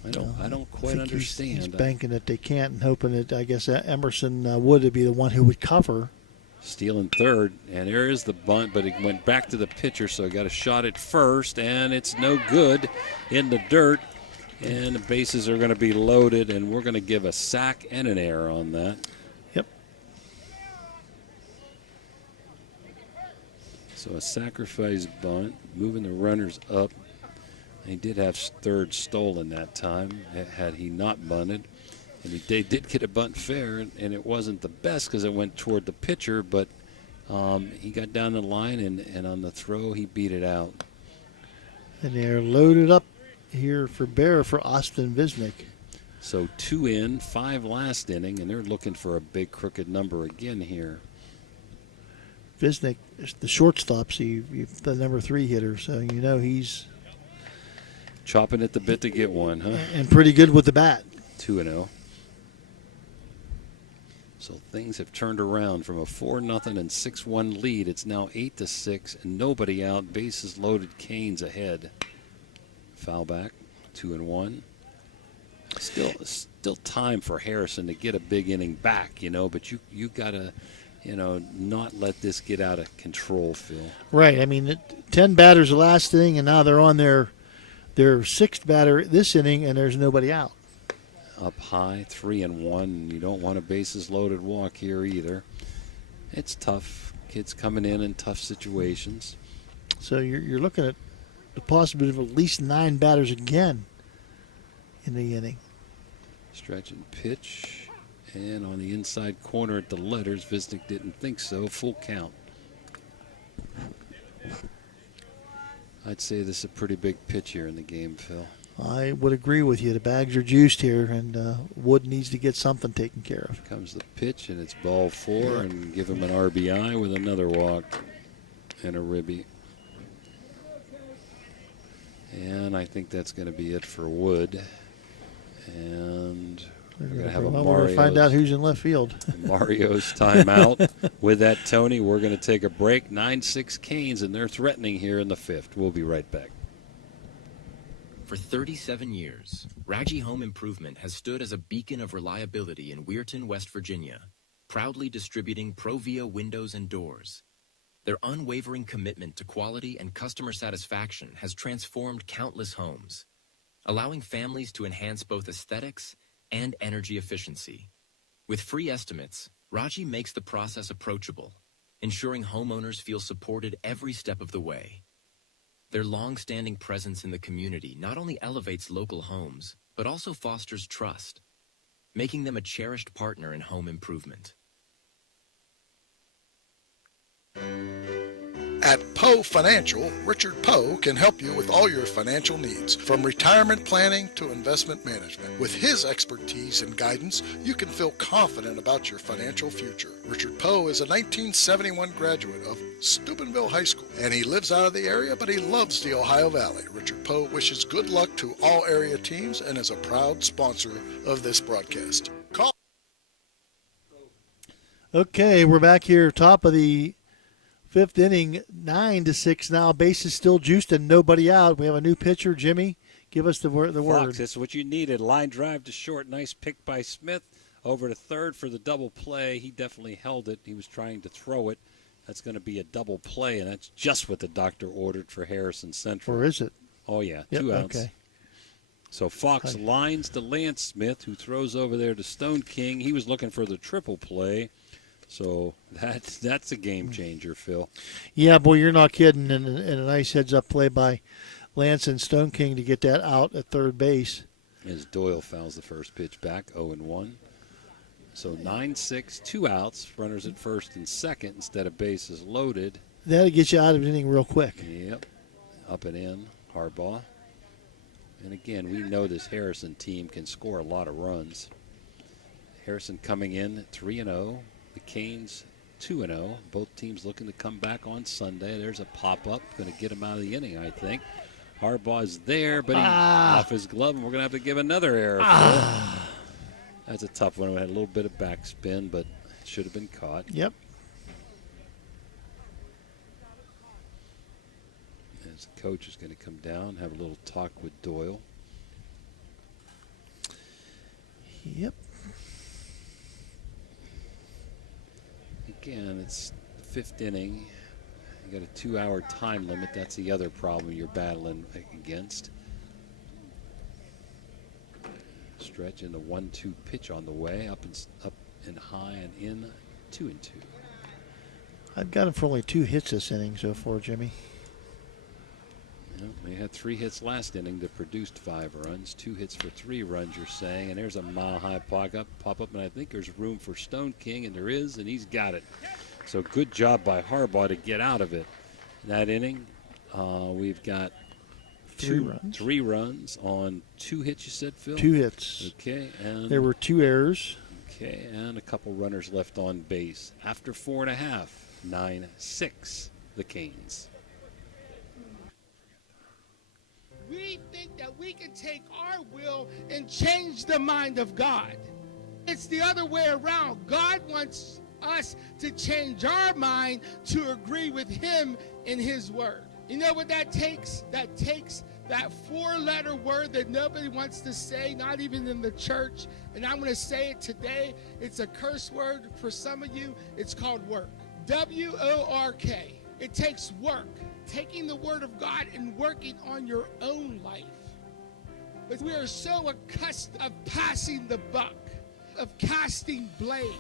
I don't quite understand. He's banking that they can't and hoping that, I guess, Emerson would be the one who would cover. Stealing third, and there is the bunt, but it went back to the pitcher, so he got a shot at first, and it's no good in the dirt. And the bases are going to be loaded, and we're going to give a sack and an error on that. Yep. So a sacrifice bunt, moving the runners up. He did have third stolen that time, had he not bunted. And he did get a bunt fair, and it wasn't the best because it went toward the pitcher, but he got down the line, and on the throw, he beat it out. And they're loaded up here for Bear for Austin Visnick. So 2 in, 5 last inning, and they're looking for a big crooked number again here. Visnick, the shortstop's the number 3 hitter, so he's chopping at the bit to get one, huh? And pretty good with the bat. 2-0. So things have turned around from a 4-0 and 6-1 lead. It's now 8-6, and nobody out. Bases loaded. Canes ahead. Foul back, 2-1. Still time for Harrison to get a big inning back, but you got to, not let this get out of control, Phil. Right. I mean, 10 batters the last inning, and now they're on their 6th batter this inning, and there's nobody out. Up high, 3-1, and you don't want a bases loaded walk here either. It's tough. Kids coming in tough situations. So you're looking at the possibility of at least 9 batters again in the inning. Stretch and pitch, and on the inside corner at the letters, Visnick didn't think so. Full count. I'd say this is a pretty big pitch here in the game, Phil. I would agree with you. The bags are juiced here, and Wood needs to get something taken care of. Comes the pitch, and it's ball 4, and give him an RBI with another walk and a ribby. And I think that's going to be it for Wood. And we're going to have a Mario's. We're going to find out who's in left field. Mario's timeout. With that, Tony, we're going to take a break. 9-6 Canes, and they're threatening here in the 5th. We'll be right back. For 37 years, Raggi Home Improvement has stood as a beacon of reliability in Weirton, West Virginia, proudly distributing Provia windows and doors. Their unwavering commitment to quality and customer satisfaction has transformed countless homes, allowing families to enhance both aesthetics and energy efficiency. With free estimates, Raggi makes the process approachable, ensuring homeowners feel supported every step of the way. Their long-standing presence in the community not only elevates local homes, but also fosters trust, making them a cherished partner in home improvement. At Poe Financial, Richard Poe can help you with all your financial needs, from retirement planning to investment management. With his expertise and guidance, you can feel confident about your financial future. Richard Poe is a 1971 graduate of Steubenville High School, and he lives out of the area, but he loves the Ohio Valley. Richard Poe wishes good luck to all area teams and is a proud sponsor of this broadcast. Call. Okay, we're back here, top of the 5th inning, 9-6 now. Bases still juiced and nobody out. We have a new pitcher, Jimmy. Give us the word. Fox, that's what you needed. Line drive to short. Nice pick by Smith. Over to third for the double play. He definitely held it. He was trying to throw it. That's going to be a double play, and that's just what the doctor ordered for Harrison Central. Or is it? Oh, yeah. Yep, 2 outs. Okay. So Fox lines to Lance Smith, who throws over there to Stone King. He was looking for the triple play. So that's a game changer, Phil. Yeah, boy, you're not kidding. And a nice heads-up play by Lance and Stone King to get that out at third base. As Doyle fouls the first pitch back, 0-1. So 9-6, 2 outs, runners at first and second instead of bases loaded. That'll get you out of the inning real quick. Yep, up and in, Harbaugh. And again, we know this Harrison team can score a lot of runs. Harrison coming in 3-0. The Canes 2-0. Both teams looking to come back on Sunday. There's a pop-up, going to get him out of the inning, I think. Harbaugh's there, but he's off his glove, and we're going to have to give another error. That's a tough one. We had a little bit of backspin, but it should have been caught. Yep. As the coach is going to come down, have a little talk with Doyle. Yep. Again, it's the fifth inning. You got a 2-hour time limit. That's the other problem you're battling against. Stretch in the 1-2 pitch on the way, up and high and in, 2-2. I've got him for only 2 hits this inning so far, Jimmy. Well, they had 3 hits last inning that produced 5 runs. 2 hits for 3 runs, you're saying. And there's a mile-high pop-up, and I think there's room for Stone King, and there is, and he's got it. So good job by Harbaugh to get out of it. In that inning, we've got 3 runs on 2 hits, you said, Phil? 2 hits. Okay. And there were 2 errors. Okay, and a couple runners left on base. After 4.5, 9-6, the Canes. We think that we can take our will and change the mind of God. It's the other way around. God wants us to change our mind to agree with him in his word. You know what that takes? That takes that 4-letter word that nobody wants to say, not even in the church. And I'm going to say it today. It's a curse word for some of you. It's called work. W-O-R-K. It takes work. Taking the word of God and working on your own life. But we are so accustomed of passing the buck, of casting blame.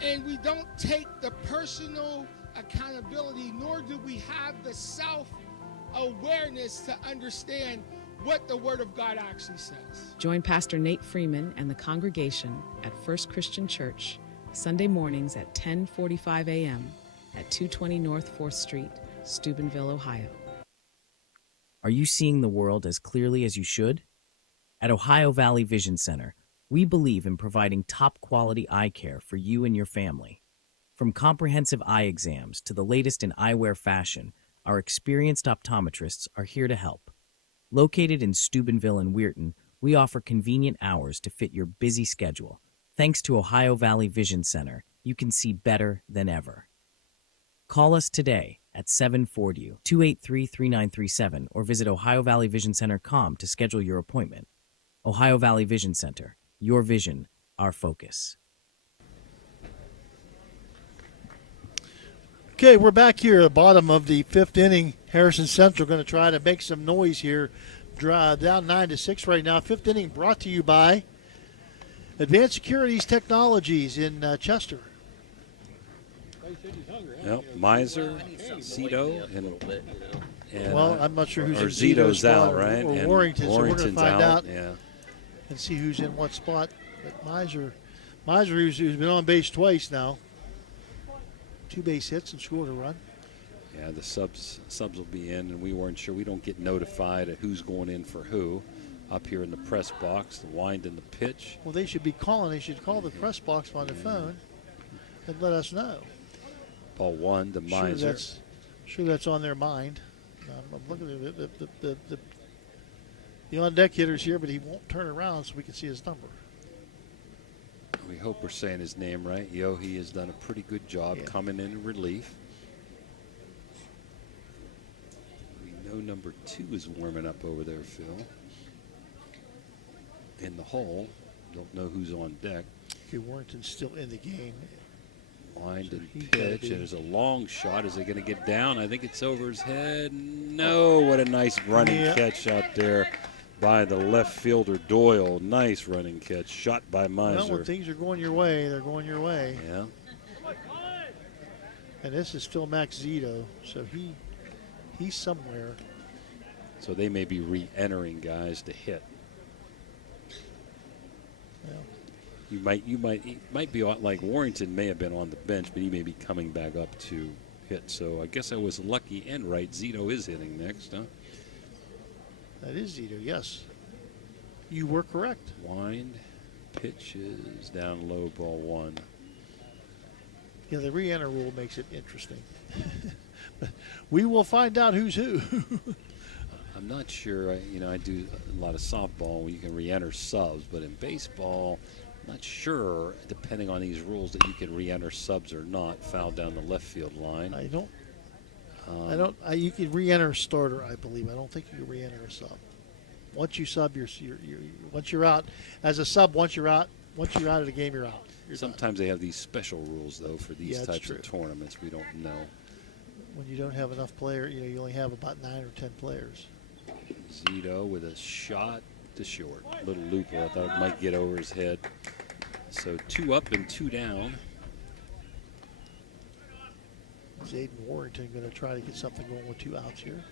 And we don't take the personal accountability, nor do we have the self-awareness to understand what the Word of God actually says. Join Pastor Nate Freeman and the congregation at First Christian Church, Sunday mornings at 10:45 a.m. at 220 North 4th Street, Steubenville, Ohio. Are you seeing the world as clearly as you should? At Ohio Valley Vision Center, we believe in providing top-quality eye care for you and your family. From comprehensive eye exams to the latest in eyewear fashion, our experienced optometrists are here to help. Located in Steubenville and Weirton, we offer convenient hours to fit your busy schedule. Thanks to Ohio Valley Vision Center, you can see better than ever. Call us today at 740-283-3937 or visit OhioValleyVisionCenter.com to schedule your appointment. Ohio Valley Vision Center. Your vision, our focus. Okay, we're back here at the bottom of the 5th inning. Harrison Central going to try to make some noise here. Down 9-6 right now. 5th inning brought to you by Advanced Securities Technologies in Chester. Yep, Miser, Zito, and well, I'm not sure who's in Zito's Zito's out, spot, right? Or and Warrington, so we're going to find out and see who's in what spot. But Miser who's been on base twice now. 2 base hits and scored a run. Yeah, the subs will be in, and we weren't sure. We don't get notified of who's going in for who. Up here in the press box, the wind and the pitch. Well, they should be calling. They should call the press box on the phone and let us know. Ball 1 to Miser. Sure that's on their mind. I'm looking at the on-deck hitter's here, but he won't turn around so we can see his number. We hope we're saying his name right. Yohi has done a pretty good job coming in relief. We know number 2 is warming up over there, Phil. In the hole. Don't know who's on deck. Okay, Warrington's still in the game. Wind and pitch. And there's a long shot. Is it going to get down? I think it's over his head. No, what a nice running catch out there by the left fielder Doyle. Nice running catch. Shot by Miser. Well, when things are going your way, they're going your way. Yeah. And this is still Max Zito, so he's somewhere. So they may be re-entering guys to hit. Yeah. It might be like Warrington may have been on the bench, but he may be coming back up to hit. So I guess I was lucky and right. Zito is hitting next, huh? That is Zito, yes. You were correct. Wind, pitches down low, ball one. Yeah, the re-enter rule makes it interesting. We will find out who's who. I'm not sure. I do a lot of softball where you can re-enter subs, but in baseball, I'm not sure, depending on these rules, that you can re-enter subs or not. Foul down the left field line. You can re-enter a starter, I believe. I don't think you can re-enter a sub. Once you sub, once you're out as a sub. Once you're out of the game, you're out. Sometimes they have these special rules though for these types of tournaments. We don't know. When you don't have enough players, you only have about 9 or 10 players. Zito with a shot to short. Little looper. I thought it might get over his head. So 2 up and 2 down. Is Aiden Warrington going to try to get something going with 2 outs here?